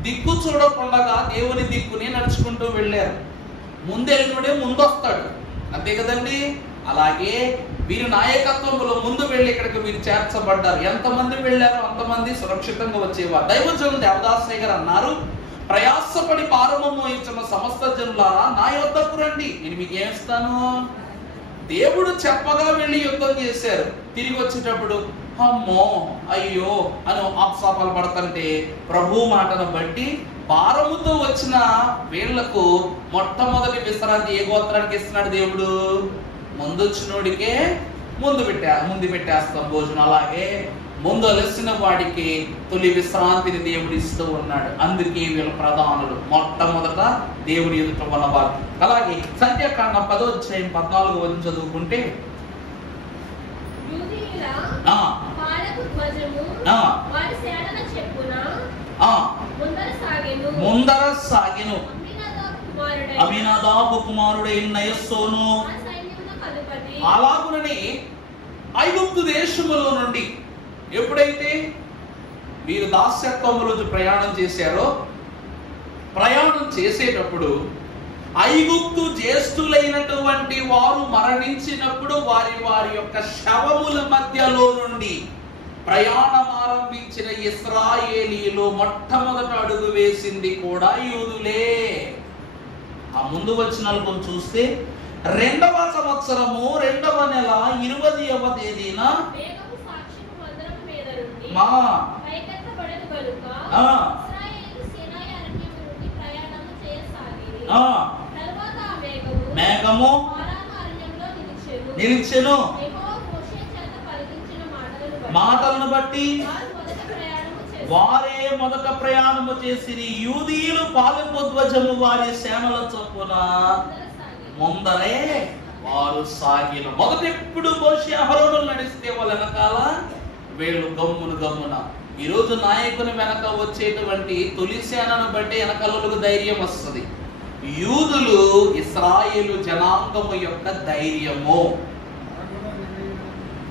దిక్కు చూడకుండా దేవుని దిక్కుని నడుచుకుంటూ వెళ్ళారు. ముందెళ్ళినోడే ముందొస్తాడు, అంతే కదండి. అలాగే వీరి నాయకత్వంలో ముందు వెళ్ళి ఇక్కడికి వీరు చేర్చబడ్డారు. ఎంతమంది వెళ్ళారో అంతమంది సురక్షితంగా వచ్చేవారు. దైవజనులు దేవదాసయ్య గారు అన్నారు, ప్రయాసపడి భారము మోయించిన సమస్త జనులారా నా యొద్దకు రండి, నేను మీకు ఏమిస్తాను. దేవుడు చెప్పగా వెళ్ళి యుద్ధం చేశారు. తిరిగి వచ్చేటప్పుడు అమ్మో అయ్యో అని ఆప్సాపాలు పడుతుంటే ప్రభు మాటను బట్టి భారముతో వచ్చిన వీళ్లకు మొట్టమొదటి విశ్రాంతి ఏ గోత్రానికి ఇస్తున్నాడు దేవుడు? ముందొచ్చినోడికే ముందు పెట్టేస్తాం భోజనం. అలాగే ముందు అలసిన వాడికి తొలి విశ్రాంతిని దేవుడు ఇస్తూ ఉన్నాడు. అందుకే వీళ్ళ ప్రధానులు మొట్టమొదట దేవుడి ఎదుట ఉన్నవారు. అలాగే సంఖ్యాకాండం 10వ అధ్యాయం 14వ వచనం చదువుకుంటే ముందర సాగెను అమీనాదాబు కుమారుడైన నయస్సోను. అలాగునని ఐగుప్తు దేశములో నుండి ఎప్పుడైతే వీరు దాస్యత్వములో ప్రయాణం చేశారో, ప్రయాణం చేసేటప్పుడు ఐగుప్తు జ్యేష్ఠులైనటువంటి వారు మరణించినప్పుడు వారి యొక్క శవముల మధ్యలో నుండి ప్రయాణం ఆరంభించిన ఇశ్రాయేలీలు మొట్టమొదట అడుగు వేసింది కూడా యూదులే. ఆ ముందు వచనాలు చూస్తే 2వ సంవత్సరము 2వ నెల 20వ తేదీన మేఘము నిలిచెను. మాటలను బట్టి వారే మొదట ప్రయాణము చేసి యూదీయులు పాలెపు ధ్వజము వారి సేనల చొప్పున ముందరే వారు సాగిన. మొదట ఎప్పుడు మోషే అహరోనులు నడిస్తే వాళ్ళ వెనకాల వీళ్ళు గమ్మున. ఈరోజు నాయకుని వెనక వచ్చేటువంటి తొలి సేనను బట్టి వెనకాలకు ధైర్యం వస్తుంది. యూదులు ఇశ్రాయేలు జనాంగము యొక్క ధైర్యము.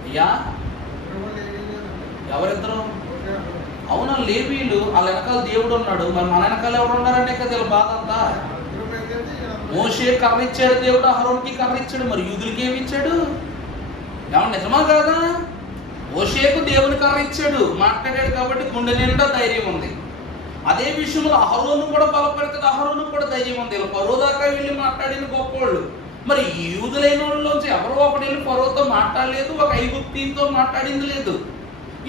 అయ్యా ఎవరిద్దరు? అవునా, లేవీలు వాళ్ళ వెనకాల దేవుడు ఉన్నాడు. మరి మన వెనకాల ఎవరు ఉన్నారంటే కదా బాధ అంతా. మోషే కర్ర ఇచ్చాడు దేవుడు, అహరోన్కి కర్ర ఇచ్చాడు, మరి యూదులకి ఏమి ఇచ్చాడు? ఏమన్నా నిజమా కాదా? మోషేకు దేవుని కర్ర ఇచ్చాడు, మాట్లాడాడు కాబట్టి గుండె నిండా ధైర్యం ఉంది. అదే విషయంలో అహరోను కూడా బలపడుతుంది, అహరోను కూడా ధైర్యం ఉంది. ఫరో దాకా వెళ్ళి మాట్లాడిన గొప్పవాళ్ళు. మరి యూదులైన వాళ్ళలోంచి ఎవరో ఒకటి వెళ్ళి ఫరోతో మాట్లాడలేదు, ఒక ఐగుప్తీతో మాట్లాడింది లేదు.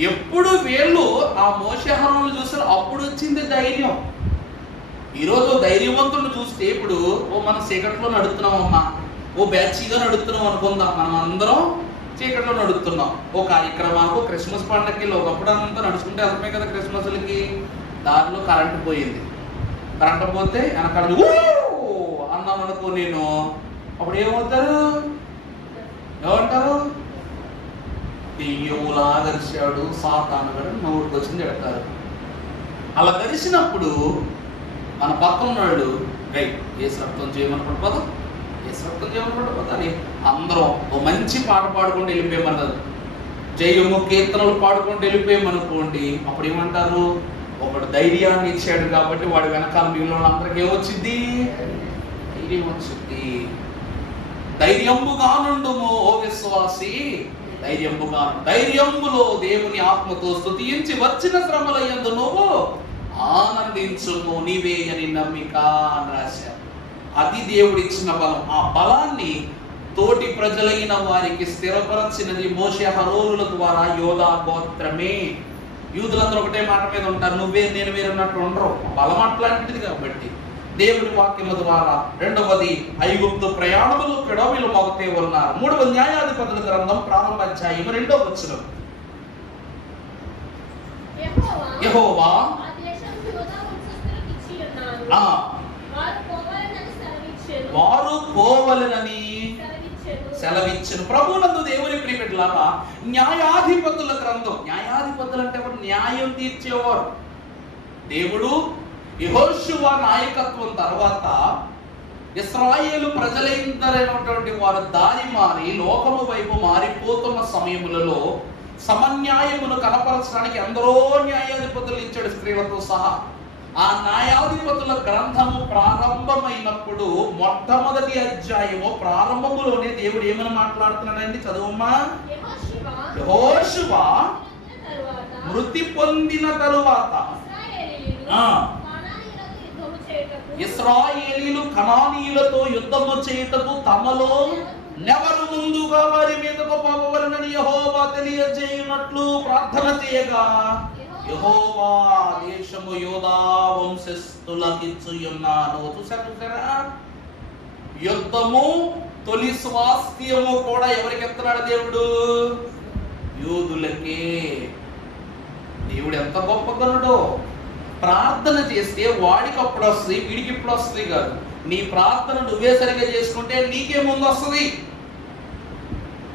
ఎప్పుడు వీళ్ళు ఆ మోషే అహరోనులు చూసారు, అప్పుడు వచ్చింది ధైర్యం. ఈరోజు ధైర్యవంతులను చూస్తే ఇప్పుడు మనం చీకట్లో నడుస్తున్నామమ్మా, ఓ బ్యాచీగా నడుస్తున్నాం అనుకుందాం. మనం అందరం చీకట్లో నడుస్తున్నాం. ఓ కార్యక్రమానికి, క్రిస్మస్ పండగకి ఒకప్పుడు అంతా నడుచుకుంటే అర్థమే కదా. క్రిస్మస్లకి దారిలో కరెంటు పోయింది. కరెంటు పోతే వెనకాల అన్నాను అనుకో నేను, అప్పుడు ఏమవుతారు? ఏమంటారు? దెయ్యములా గరిచాడు సాతాను గడు నోటికి వచ్చింది ఎడతారు. అలా గరిచినప్పుడు మన పక్కన ఉన్నాడు, రైట్ ఏసు రక్తం చేయమని పడిపోదా, ఏసు రక్తం చేయమని పడిపోతా అని అందరం ఓ మంచి పాట పాడుకుంటూ వెళ్ళిపోయామన్నది, జయము కీర్తనలు పాడుకుంటూ వెళ్ళిపోయామనుకోండి. అప్పుడు ఏమంటారు? ఒకడు ధైర్యాన్ని ఇచ్చాడు కాబట్టి వాడు వెనకాల మిగిలిన వాళ్ళందరికీ ఏమొచ్చింది? ధైర్యం వచ్చింది. ధైర్యముగా నుండుము ఓ విశ్వాసి, ధైర్యముగా. ధైర్యములో దేవుని ఆత్మతో స్తుతించి వచ్చిన శ్రమల యందు నువ్వు ఆనందించుము, నీవే అని నమ్మిక అని రాశారు. అది దేవుడిచ్చిన బలం. ఆ బలాన్ని తోటి ప్రజలైన వారికి స్థిరపరచినది మోషే అహరోనుల ద్వారా యోధా గోత్రమే. యూదులందరూ ఒకటే మాట మీద ఉంటారు, నువ్వే నేను వేరున్నట్టు ఉండరు. బలం అట్లాంటిది కాబట్టి దేవుని వాక్యముల ద్వారా. రెండవది ఐగుప్తు ప్రయాణములు పిడవిలు మోగుతే ఉన్నారు. మూడవ న్యాయాధిపతుల గ్రంథం ప్రారంభ అధ్యాయం 2వ వచనం. యెహోవా వారు పోవలెనని సెలవిచ్చెను. ప్రభువునందు దేవుని ప్రియబిడ్డలారా, న్యాయాధిపతుల గ్రంథం. న్యాయాధిపతులు అంటే ఎవరు? న్యాయం తీర్చేవారు. దేవుడు యెహోషువ నాయకత్వం తర్వాత ఇశ్రాయేలు ప్రజలందరైనటువంటి వారు దారి మారి లోకము వైపు మారిపోతున్న సమయములలో సమన్యాయమును కనపరచడానికి ఎందరో న్యాయాధిపతులు ఇచ్చాడు, స్త్రీలతో సహా. ఆ న్యాయాధిపతుల గ్రంథము ప్రారంభమైనప్పుడు మొట్టమొదటి అధ్యాయము ప్రారంభములోనే దేవుడు ఏమని మాట్లాడుతున్నాడండి? చదువమ్మా. యెహోషువ మృతి పొందిన తరువాత ఇశ్రాయేలీలు కనానీయులతో యుద్ధము చేయుటకు తమలో నెవరు ముందుగా వారి మీదకు పంపవలెనని యెహోవా తెలియజేయునట్లు ప్రార్థన చేయగా, యెహోవా దేశము యోధా వంశస్థులకిచ్చుయున్నాను. చూసారా? యుద్ధము తొలి స్వాస్థ్యము కూడా ఎవరికి ఎత్తున్నాడు దేవుడు? యూదులకే. దేవుడు ఎంత గొప్ప గనుడో. ప్రార్థన చేస్తే వాడికి అప్పుడు వస్తుంది, వీడికి ఇప్పుడు వస్తుంది కాదు. నీ ప్రార్థన నువ్వే సరిగా చేసుకుంటే నీకే ముందు వస్తుంది.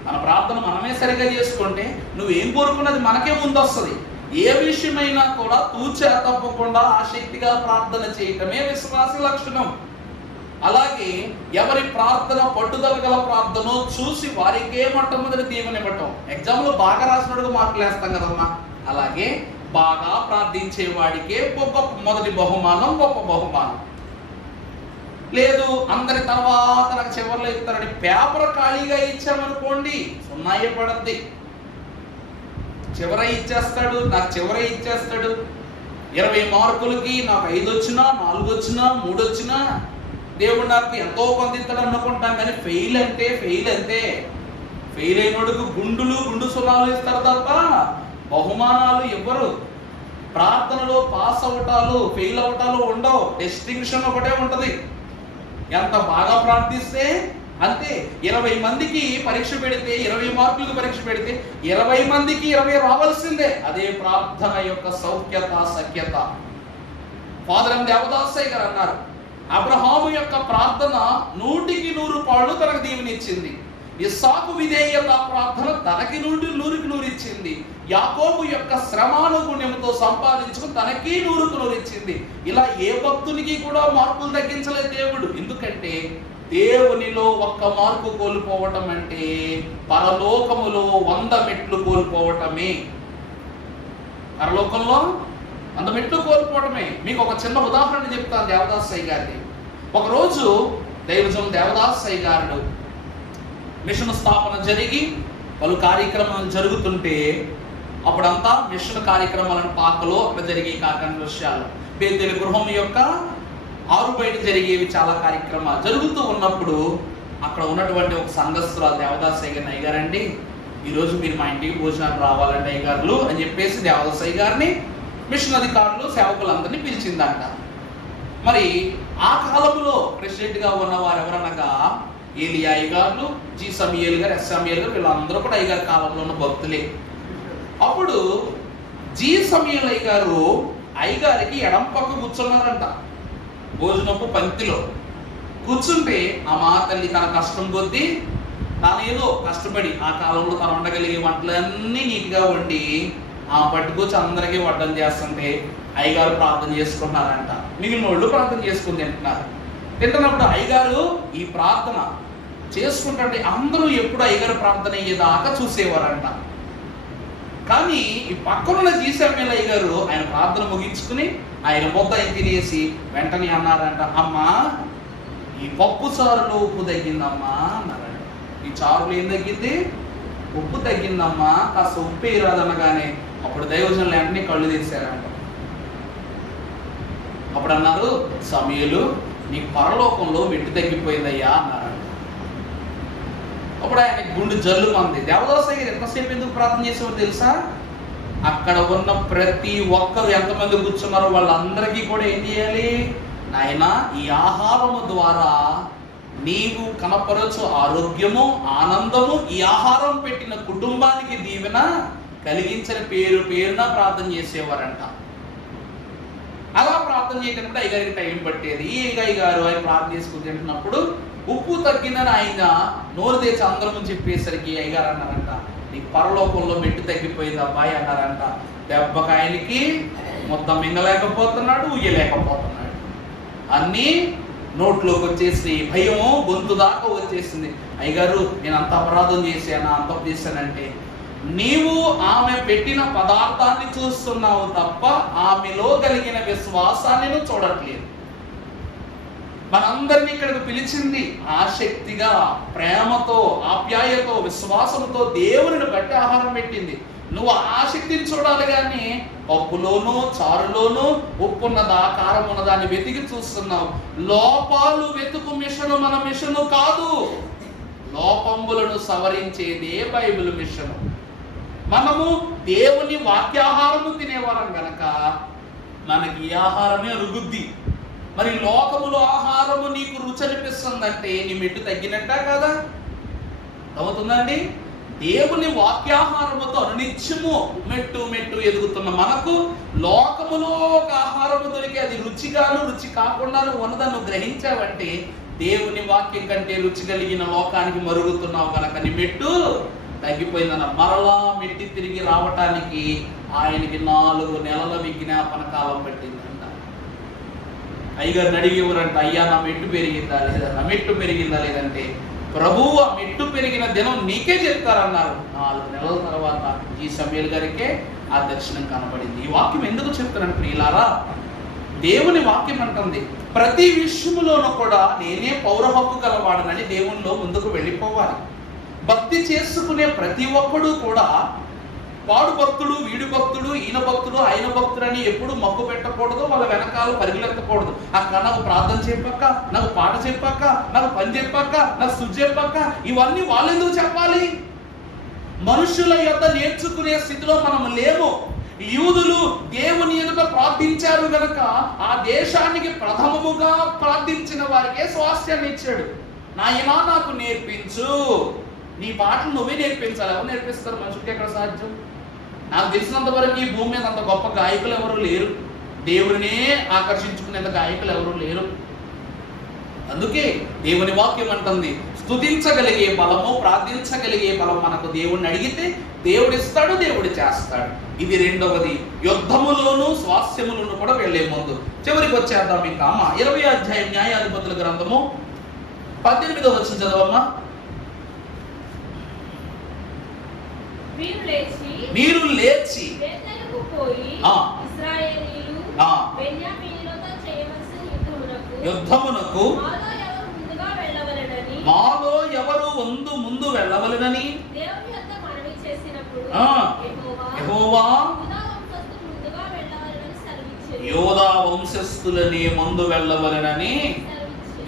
మన ప్రార్థన మనమే సరిగా చేసుకుంటే నువ్వేం కోరుకున్నది మనకే ముందు వస్తుంది. ఏ విషయమైనా కూడా తూచా తప్పకుండా ఆసక్తిగా ప్రార్థన చేయటమే విశ్వాస లక్షణం. అలాగే ఎవరి ప్రార్థన పట్టుదల గల ప్రార్థన చూసి వారికే మొట్టమొదటి దీవెనివ్వటం. ఎగ్జామ్లో బాగా రాసినోడుగా మార్కులు వేస్తాం కదమ్మా, అలాగే బాగా ప్రార్థించే వాడికే గొప్ప మొదటి బహుమానం, గొప్ప బహుమానం. లేదు అందరి తర్వాత నాకు చివరిలో ఇస్తారని పేపర్ ఖాళీగా ఇచ్చామనుకోండి, సున్నాయే పడద్ది. చివర ఇచ్చేస్తాడు, నాకు చివర ఇచ్చేస్తాడు. 20 మార్కులకి నాకు 5 వచ్చినా, 4 వచ్చినా, 3 వచ్చినా దేవుడు నాకు ఎంతో కొంత ఇస్తాడు అనుకుంటాం. కానీ ఫెయిల్ అంటే ఫెయిల్ అంతే. ఫెయిల్ అయినోడుకు గుండు సున్నాలు ఇస్తారు తప్ప బహుమానాలు ఇవ్వరు. ప్రార్థనలో పాస్ అవటాలు ఫెయిల్ అవటాలు ఉండవు, డిస్టింక్షన్ ఒకటే ఉంటది. ఎంత బాగా ప్రార్థిస్తే అంతే. 20 మందికి పరీక్ష పెడితే, 20 మార్కులకు పరీక్ష పెడితే 20 మందికి 20 రావాల్సిందే. అదే ప్రార్థన యొక్క సౌఖ్యత, సఖ్యత. ఫాదర్ ఎం దేవదాసయ్య గారు అన్నారు, అబ్రహాము యొక్క ప్రార్థన 100కి 100 పాళ్ళు తనకు దీవెనిచ్చింది. ఇస్సాకు విధేయత ప్రార్థన తనకి 100కి 100 ఇచ్చింది. యాకోబు యొక్క శ్రమానుగుణ్యంతో సంపాదించుకుని తనకి 100కి 100 ఇచ్చింది. ఇలా ఏ భక్తునికి కూడా మార్కులు తగ్గించలేదు దేవుడు. ఎందుకంటే దేవునిలో 1 మార్కు కోల్పోవటం అంటే పరలోకములో 100 మెట్లు కోల్పోవటమే. పరలోకంలో 100 మెట్లు కోల్పోవటమే. మీకు ఒక చిన్న ఉదాహరణ చెప్తాను దేవదాసయ్య గారిని. ఒకరోజు దైవజం దేవదాసయ్య గారు మిషన్ స్థాపన జరిగి పలు కార్యక్రమాలు జరుగుతుంటే అప్పుడంతా మిషన్ కార్యక్రమాలను పాకలో అక్కడ జరిగే కాకుండా విషయాలు బేతేలు గృహం యొక్క ఆరు బయట జరిగేవి చాలా కార్యక్రమాలు జరుగుతూ ఉన్నప్పుడు అక్కడ ఉన్నటువంటి ఒక సంఘస్థురాలు దేవదాసయ్య గారిని, అయ్యగారండి ఈరోజు మీరు మా ఇంటికి భోజనాలు రావాలంటే అయ్యగారులు అని చెప్పేసి దేవదాసయ్య గారిని మిషన్ అధికారులు సేవకులందరినీ పిలిచిందంట. మరి ఆ కాలంలో ప్రెసిడెంట్ గా ఉన్నవారు ఎవరనగా ఏలియా అయ్యగారులు, జి సమీయేల్ గారు, ఎస్ సమీయేల్ గారు, వీళ్ళందరూ కూడా అయ్యగారి కాలంలో ఉన్న భక్తులే. అప్పుడు జి సమీయేల్ అయ్యగారు అయ్యగారికి ఎడం పక్క కూర్చున్నారంట. భోజనపు పంక్తిలో కూర్చుంటే ఆ మా తల్లి తన కష్టం కొద్దీ తాను ఏదో కష్టపడి ఆ కాలంలో తను వండగలిగే వంటలన్నీ నీట్గా వండి ఆ పట్టుకొచ్చి అందరికీ వడ్డం చేస్తుంటే అయ్యగారు ప్రార్థన చేసుకుంటున్నారంట. మిగిలిన వాళ్ళు ప్రార్థన చేసుకుని తింటున్నప్పుడు అయ్యగారు ఈ ప్రార్థన చేసుకుంటుంటే అందరూ ఎప్పుడు అయ్యగారు ప్రార్థన అయ్యేదాకా చూసేవారంట. కానీ ఈ పక్కనున్న జి సమీయేల్ అయ్యగారు ఆయన ప్రార్థన ముగించుకుని ఆయన ముద్ద తినేసి వెంటనే అన్నారంట, అమ్మా ఈ పప్పు చారులో ఉప్పు తగ్గిందమ్మా అన్నారంట. ఈ చారులో ఏం తగ్గింది? ఉప్పు తగ్గిందమ్మా, కాస్త ఉప్పు వేయరాదనగానే అప్పుడు దైవజనులు వెంటనే కళ్ళు తెరిచారంట. అప్పుడు అన్నారు, సమీయేలు నీకు పరలోకంలో మెట్టు తగ్గిపోయిందయ్యా అన్నారంట. అప్పుడు ఆయన గుండె జల్లు మంది. దేవదాసయ్య గారు ఎంతసేపు ఎందుకు ప్రార్థన చేసేవారు తెలుసా? అక్కడ ఉన్న ప్రతి ఒక్కరు ఎంతమంది కూర్చున్నారో వాళ్ళందరికీ కూడా ఏం చేయాలి? నాయన ఈ ఆహారము ద్వారా నీవు కనపరచు ఆరోగ్యము, ఆనందము, ఈ ఆహారం పెట్టిన కుటుంబానికి దీవెన కలిగించిన పేరున ప్రార్థన చేసేవారంట. అలా ప్రార్థన చేయడానికి అయ్యగారికి టైం పట్టేది. ఈ అయ్యగారి గారు ఆయన ప్రార్థన చేసుకుని తింటున్నప్పుడు ఉప్పు తగ్గిందని ఆయన నోరు తెచ్చి అందరం చెప్పేసరికి అయ్యగారు అన్నారంట, నీకు పరలోకంలో మెట్టు తగ్గిపోయింది అబ్బాయి అన్నారంట. దెబ్బకి ఆయనకి మొత్తం మింగలేకపోతున్నాడు, ఉయ్యలేకపోతున్నాడు. అన్నీ నోట్లోకి వచ్చేసి భయము గొంతు దాకా వచ్చేసింది. అయ్యగారు నేను అంత అపరాధం చేశానా, అంత చేశానంటే, నీవు ఆమె పెట్టిన పదార్థాన్ని చూస్తున్నావు తప్ప ఆమెలో కలిగిన విశ్వాసాన్ని నువ్వు చూడట్లేదు. మనందరినీ ఇక్కడికి పిలిచింది ఆసక్తిగా, ప్రేమతో, ఆప్యాయతో, విశ్వాసంతో దేవుని బట్టి ఆహారం పెట్టింది. నువ్వు ఆసక్తిని చూడాలి కానీ పప్పులోను చారులోను ఉప్పు ఉన్నదా కారం ఉన్నదా అని వెతికి చూస్తున్నావు. లోపాలు వెతుకు మిషను మన మిషను కాదు, లోపంబులను సవరించేదే బైబిల్ మిషను. మనము దేవుని వాక్యాహారము తినేవారం గనక మనకి ఈ ఆహారమే రుగుద్ది. మరి లోకములో ఆహారము నీకు రుచి అనిపిస్తుందంటే నీ మెట్టు తగ్గినట్టా కదా? అవుతుందండి. దేవుని వాక్యాహారముతో అనునిత్యము మెట్టు మెట్టు ఎదుగుతున్న మనకు లోకములో ఒక ఆహారము దొరికి అది రుచిగాను రుచి కాకుండాను ఉన్నదను గ్రహించావంటే దేవుని వాక్యం కంటే రుచి కలిగిన లోకానికి మరుగుతున్నావు కనుక నీ మెట్టు తగ్గిపోయిందన్న. మరలా మెట్టి తిరిగి రావటానికి ఆయనకి 4 నెలల విజ్ఞాపన కాలం పట్టిందంట. అయ్యగారిని అడిగేవారంట, అయ్యా నా మెట్టు పెరిగిందా లేదా, నా మెట్టు పెరిగిందా లేదంటే, ప్రభువు ఆ మెట్టు పెరిగిన దినం నీకే చెప్తారన్నారు. 4 నెలల తర్వాత ఈ సమీయేల్ గారికే ఆ దర్శనం కనబడింది. ఈ వాక్యం ఎందుకు చెప్తున్నాను ప్రియులారా? దేవుని వాక్యం అంటుంది ప్రతి విషయములోనూ కూడా నేనే పౌర హక్కు గలవాడనని దేవునిలో ముందుకు వెళ్ళిపోవాలి. భక్తి చేసుకునే ప్రతి ఒక్కడు కూడా వాడు భక్తుడు, వీడు భక్తుడు, ఈయన భక్తుడు, ఆయన భక్తుడు అని ఎప్పుడు మక్కు పెట్టకూడదు, వాళ్ళ వెనకాల పరిగెత్తకూడదు. అక్కడ నాకు ప్రార్థన చెప్పాక, నాకు పాట చెప్పాక, నాకు పని చెప్పాక, నాకు స్తుతి చెప్పాక ఇవన్నీ వాళ్ళు ఎందుకు చెప్పాలి? మనుషుల యొక్క నేర్చుకునే స్థితిలో మనం లేము. యూదులు దేవుని ఎదుట ప్రార్థించారు గనక ఆ దేశానికి ప్రథమముగా ప్రార్థించిన వారికే స్వాస్థ్యాన్ని ఇచ్చాడు. నాయనా నాకు నేర్పించు, నీ పాటలు నువ్వే నేర్పించాలి. ఎవరు నేర్పిస్తారు? మనుషులకి ఎక్కడ సాధ్యం? నాకు తెలిసినంత వరకు ఈ భూమి మీద అంత గొప్ప గాయకులు ఎవరు లేరు, దేవుడినే ఆకర్షించుకునేంత గాయకులు ఎవరు లేరు. అందుకే దేవుని వాక్యం అంటుంది స్తుతించగలిగే బలము, ప్రార్థించగలిగే బలం మనకు దేవుడిని అడిగితే దేవుడు ఇస్తాడు, దేవుడు చేస్తాడు. ఇది రెండవది. యుద్ధములోను స్వాస్థ్యములను కూడా వెళ్లే ముందు చివరికి వచ్చేద్దాం. ఇంకా అమ్మ 20వ అధ్యాయం న్యాయాధిపతుల గ్రంథము 18వ వచనం చదవమ్మా. మీరు లేచి యుద్ధమునకు మాలో ఎవరు ముందు వెళ్ళవలెనని దేవుని యొద్ద మనవి చేసినప్పుడు యెహోవా యోధా వంశస్థులని ముందు వెళ్ళవలెనని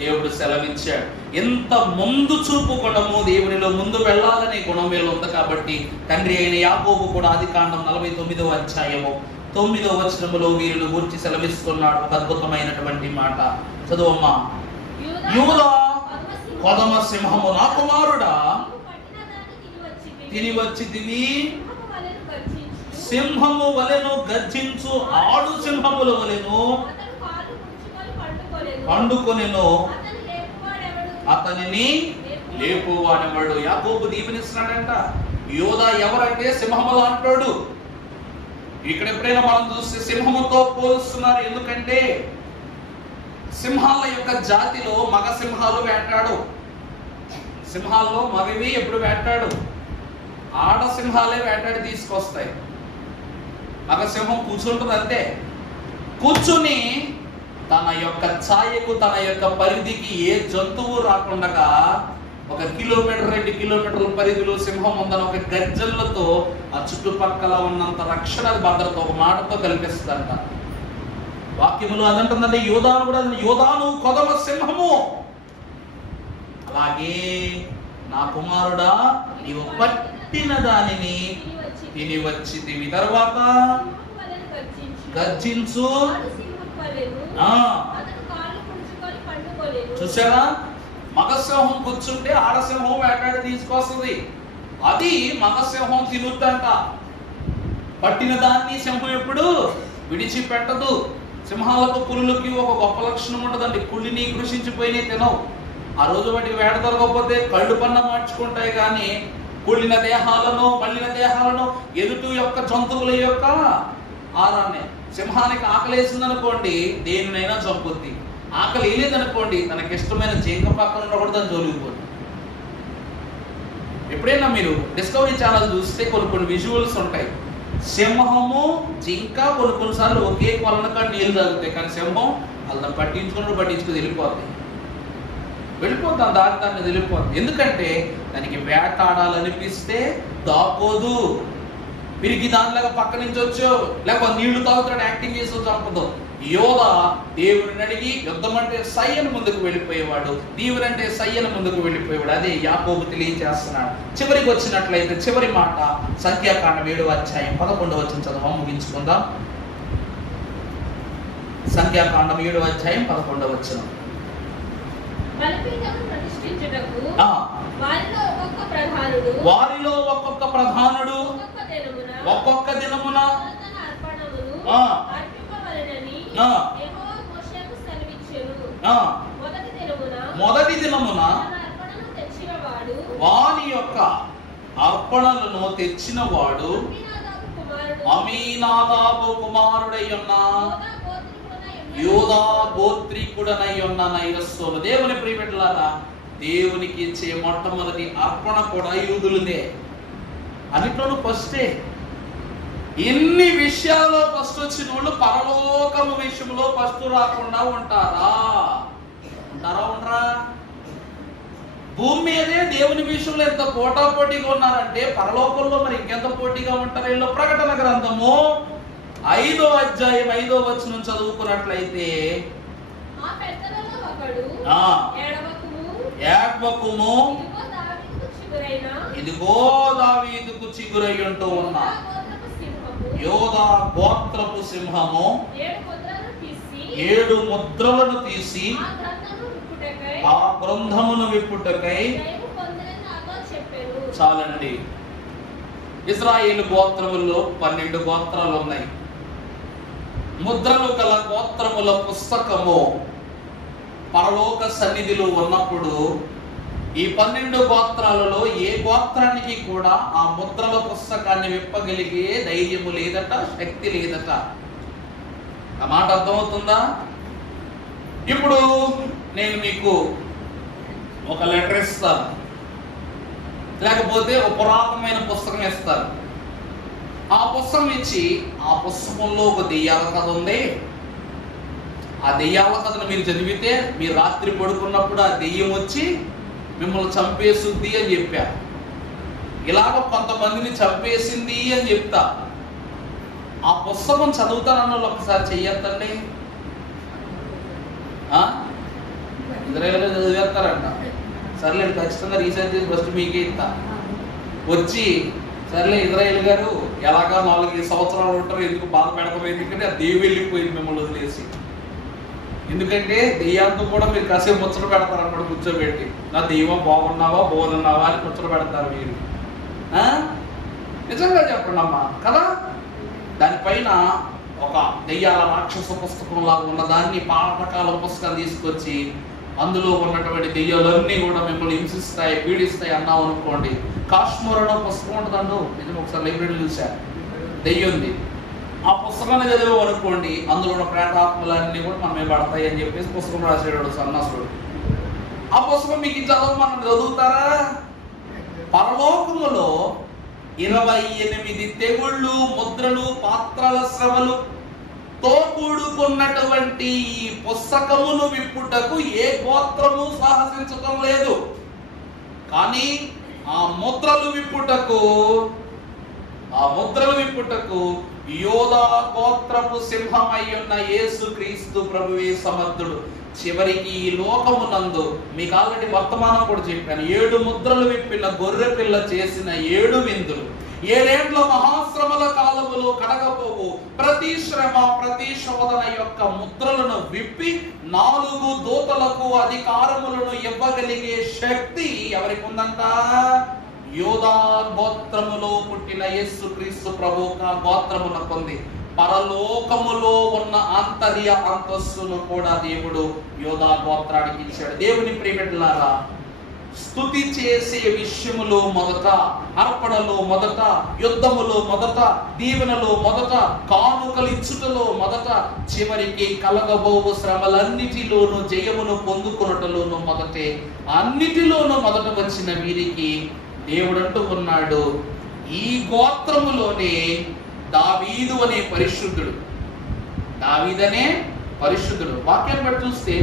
దేవుడు సెలవిచ్చాడు. ఎంత ముందు చూపు గుణము, దేవునిలో ముందు వెళ్ళాలనే గుణం వీళ్ళు ఉంది కాబట్టి తండ్రి అయిన యాకోబు కూడా ఆదికాండం 49వ అధ్యాయము 9వ వచనములో వీరిని గురించి సెలవిస్తున్నాడు. ఒక అద్భుతమైనటువంటి మాట చదువమ్మా. యూదా కొదమ సింహము నా కుమారుడా, తిని వచ్చి తిని సింహము వలెను గర్జించు, ఆడు సింహముల వలెను పండుకొనెను, అతనిని లేపువాడెవడు. యాకోబు దీవెనిస్తున్నాడంట. యోధా ఎవరంటే సింహము అంటాడు. ఇక్కడ ఎప్పుడైనా మనం చూస్తే సింహముతో పోలుస్తున్నారు. ఎందుకంటే సింహాల యొక్క జాతిలో మగ సింహాలు వేటాడు. సింహాల్లో మగవి ఎప్పుడు వేటాడు, ఆడ సింహాలే వేటాడి తీసుకొస్తాయి. మగ సింహం కూర్చుంటుంది అంతే. కూర్చుని తన యొక్క ఛాయకు, తన యొక్క పరిధికి ఏ జంతువు రాకుండా 1 కిలోమీటర్ 2 కిలోమీటర్ల పరిధిలో సింహం ఉందని ఒక గర్జనలతో ఆ చుట్టుపక్కల ఉన్నంత రక్షణ భద్రత ఒక మాటతో కల్పిస్తుందంట. వాక్యములు అదంటుందంటే యోధాను కూడా, యోధాను కొదమ సింహము. అలాగే నా కుమారుడా, నీవు పట్టిన దానిని తిని వచ్చి తిని తర్వాత గర్జించు. చూసారా, మగసింహం కూర్చుంటే ఆడసింహం వేటాడి తీసుకొస్తుంది. అది మగసింహం తినుద్దంట. పట్టిన దాన్ని సింహం ఎప్పుడు విడిచిపెట్టదు. సింహాలకు పులులకి ఒక గొప్ప లక్షణం ఉంటుందండి. కుళ్ళిని కృషించిపోయినా తినవు. ఆ రోజు వాటికి వేట దొరకకపోతే కళ్ళు పన్న మార్చుకుంటాయి. కానీ కుళ్ళిన దేహాలను, మళ్ళిన దేహాలను, ఎదుటి యొక్క జంతువుల యొక్క ఆహారాన్ని. సింహానికి ఆకలేసింది అనుకోండి, దేనినైనా చంపుద్ది. ఆకలి వేయలేదనుకోండి, తనకి ఇష్టమైన జింక పక్కన కూడా దాన్ని జోలిగిపోతుంది. ఎప్పుడైనా మీరు డిస్కవరీ ఛానల్ చూస్తే కొన్ని విజువల్స్ ఉంటాయి. సింహము, జింక కొన్నిసార్లు ఒకే కొలనక నీళ్ళు తాగుతాయి. కానీ సింహం వాళ్ళని పట్టించుకుని వెళ్ళిపోతాయి. దాన్ని వెళ్ళిపోతుంది. ఎందుకంటే దానికి వేటాడాలనిపిస్తే దాకోదు. పిరికి దానిలాగా పక్క నుంచి వచ్చో లేకపోతే నీళ్లు తాగుతాడు యాక్టింగ్ చేసి చంపదు. యోధ దేవుడిని అడిగి యుద్ధం అంటే సయ్యను ముందుకు వెళ్ళిపోయేవాడు, దేవుడంటే సయ్యను ముందుకు వెళ్ళిపోయేవాడు. అదే యాకోబు తెలియజేస్తున్నాడు. చివరికి వచ్చినట్లయితే చివరి మాట సంఖ్యాకాండం 7వ అధ్యాయం 11వ వచనం చదవం, ముగించుకుందాం. సంఖ్యాకాండం 7వ అధ్యాయం 11వ వచనం. వారిలో ఒక్కొక్క ప్రధానుడు ఒక్కొక్క దినమున మొదటి దినమున వాని యొక్క అర్పణలను తెచ్చిన వాడు అమీనాదాబు కుమారుడై ఉన్న యోధా గోత్రీకుడనై ఉన్న నైరస్సోను. దేవుని ప్రియబిడ్డలారా, దేవునికి ఇచ్చే మొట్టమొదటి అర్పణ కూడా యూదులదే. అన్నిట్లోనూ ఫస్టే. ఎన్ని విషయాల్లో ఫస్ట్ వచ్చిన వాళ్ళు పరలోకము విషయంలో ఫస్ట్ రాకుండా ఉంటారా? ఉండరా? భూమి మీదే దేవుని విషయంలో ఎంత పోటాపోటీగా ఉన్నారంటే పరలోకంలో మరి ఇంకెంత పోటీగా ఉంటారు వీళ్ళు. ప్రకటన గ్రంథము 5వ అధ్యాయం 5వ వచనం చదువుకున్నట్లయితే, ఏడ్వకుము, ఇదిగో దావీదుకు చిగురై ఉంటూ ఉన్న యోధా గోత్రపు సింహము 7 ముద్రలను తీసి ఆ గ్రంథమును విప్పుటకై. చాలండి. ఇశ్రాయేలు గోత్రముల్లో 12 గోత్రాలు ఉన్నాయి. ముద్రలు గల గోత్రముల పుస్తకము పరలోక సన్నిధిలో ఉన్నప్పుడు ఈ 12 గోత్రాలలో ఏ గోత్రానికి కూడా ఆ ముద్రల పుస్తకాన్ని విప్పగలిగే ధైర్యము లేదట, శక్తి లేదట. ఆ మాట అర్థమవుతుందా? ఇప్పుడు నేను మీకు ఒక లెటర్ ఇస్తాను, లేకపోతే ఒక పురాతనమైన పుస్తకం ఇస్తాను. ఆ పుస్తకం ఇచ్చి, ఆ పుస్తకంలో ఒక దెయ్యాల కథ ఉంది, ఆ దెయ్యాల కథను మీరు చదివితే మీరు రాత్రి పడుకున్నప్పుడు ఆ దెయ్యం వచ్చి మిమ్మల్ని చంపేసుద్ది అని చెప్పా. ఇలాగ కొంతమందిని చంపేసింది అని చెప్తా. ఆ పుస్తకం చదువుతానన్న వాళ్ళు ఒకసారి చెయ్యొద్దండి. ఇజ్రాయేల్ చదివేస్తారంట. సర్లే ఖచ్చితంగా రీసెర్చ్ చేసి ఫస్ట్ మీకే ఇస్తా. వచ్చి సర్లే ఇజ్రాయేల్ గారు ఎలాగా 4 సంవత్సరాలు ఉంటారు, ఎందుకు బాధ పెడతాం, ఎందుకంటే ఆ దేవి వెళ్ళిపోయింది మిమ్మల్ని వదిలేసి. ఎందుకంటే దెయ్యంతో కూడా మీరు కాసేపు ముచ్చట పెడతారు అక్కడ కూర్చోబెట్టి, నా దెయ్యం బాగున్నావా బాగున్నావా అని ముచ్చట పెడతారు మీరు. నిజంగా చెప్పండి అమ్మా కదా. దానిపైన ఒక దెయ్యాల రాక్షస పుస్తకం లాగా ఉన్నదాన్ని పాతకాల పుస్తకం తీసుకొచ్చి అందులో ఉన్నటువంటి దెయ్యాలన్నీ కూడా మిమ్మల్ని హింసిస్తాయి, పీడిస్తాయి అన్నావు అనుకోండి. కాశ్మీరలో పుస్తకం ఉంటుందండు, నిజం ఒకసారి లైబ్రరీలో చూసా, దెయ్యంది. ఆ పుస్తకాన్ని చదివాం అనుకోండి, అందులో ఉన్న ప్రేతాత్మలన్నీ కూడా మనమే పడతాయి అని చెప్పేసి పుస్తకం రాసేవాడు సన్నాసుడు. ఆ పుస్తకం మీకు మనం చదువుతారా? పరలోకములో 28 తెగుళ్ళు, ముద్రలు, పాత్రల శ్రమలు తో కూడుకున్నటువంటి ఈ పుస్తకమును విప్పుటకు ఏ గోత్రము సాహసించటం లేదు. కానీ ఆ ముద్రలు విప్పుటకు యోధా గోత్రపు సింహమై ఉన్న యేసుక్రీస్తు ప్రభువే సమర్థుడు. చివరికి ఈ లోకమునందు మీకు ఆల్రెడీ వర్తమానం కూడా చెప్పాను, 7 ముద్రలు విప్పిన గొర్రె పిల్ల చేసిన 7 విందులు, 7 ఏండ్ల మహాశ్రమల కాలములో కడగపోవు ప్రతి శ్రమ, ప్రతి శోధన యొక్క ముద్రలను విప్పి 4 దూతలకు అధికారములను ఇవ్వగలిగే శక్తి ఎవరికి ఉందంట? యోధా గోత్రములో పుట్టిన యేసుక్రీస్తు ప్రభు గోత్రమునకు ఉంది. పరలోకములో ఉన్న ఆంతర్య అంతస్తును కూడా దేవుడు యోధా గోత్రానికి ఇచ్చాడు. దేవుని ప్రియబిడ్డలారా, స్తుతి చేసే విషయములో మొదట, అర్పణలో మొదట, యుద్ధములో మొదట, దీవెనలో మొదట, కానుకలిచ్చుటలో మొదట, చివరికి కలగబోవు శ్రమలన్నిటిలోనూ జయమును పొందుకొనుటలోనూ మొదటే. అన్నిటిలోనూ మొదట వచ్చిన వీరికి దేవుడు అంటూ ఉన్నాడు, ఈ గోత్రములోనే దావీదు అనే పరిశుద్ధుడు, దావీదనే పరిశుద్ధుడు. వాక్యం బట్టి చూస్తే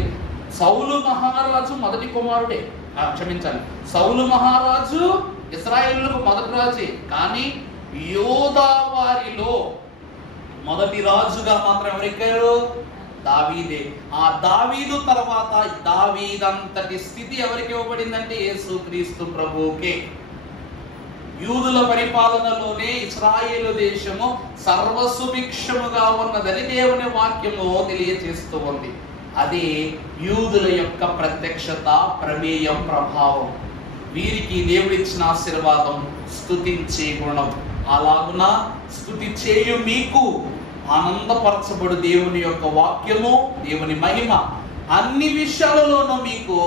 సౌలు మహారాజు మొదటి కుమారుడే, క్షమించాలి, సౌలు మహారాజు ఇశ్రాయేలులకు మొదటి రాజే. కానీ యోధా వారిలో మొదటి రాజుగా మాత్రం ఎవరెక్కారు? దావీదే. ఆ దావీదు తర్వాత దావీదంతటి స్థితి ఎవరికి ఇవ్వబడిందంటే యేసుక్రీస్తు ప్రభువుకే. యూదుల పరిపాలనలోనే ఇశ్రాయేలు దేశము సర్వసుభిక్షముగా ఉన్నదని దేవుని వాక్యము తెలియజేస్తూ ఉంది. అది యూదుల యొక్క ప్రత్యక్షత, ప్రమేయం, ప్రభావం. వీరికి దేవుడిచ్చిన ఆశీర్వాదం స్తుతించే గుణం. అలాగున స్థుతి చేయు మీకు ఆనందపరచబడు దేవుని యొక్క వాక్యము, దేవుని మహిమ అన్ని విషయాలలోనూ మీకు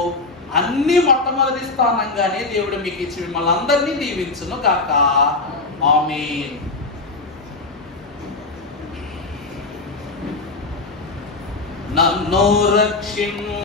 అన్ని మొట్టమొదటి స్థానంగానే దేవుడు మీకు ఇచ్చి మిమ్మల్ని అందరినీ దీవించును గాక. ఆమేన్. నన్ను రక్షించు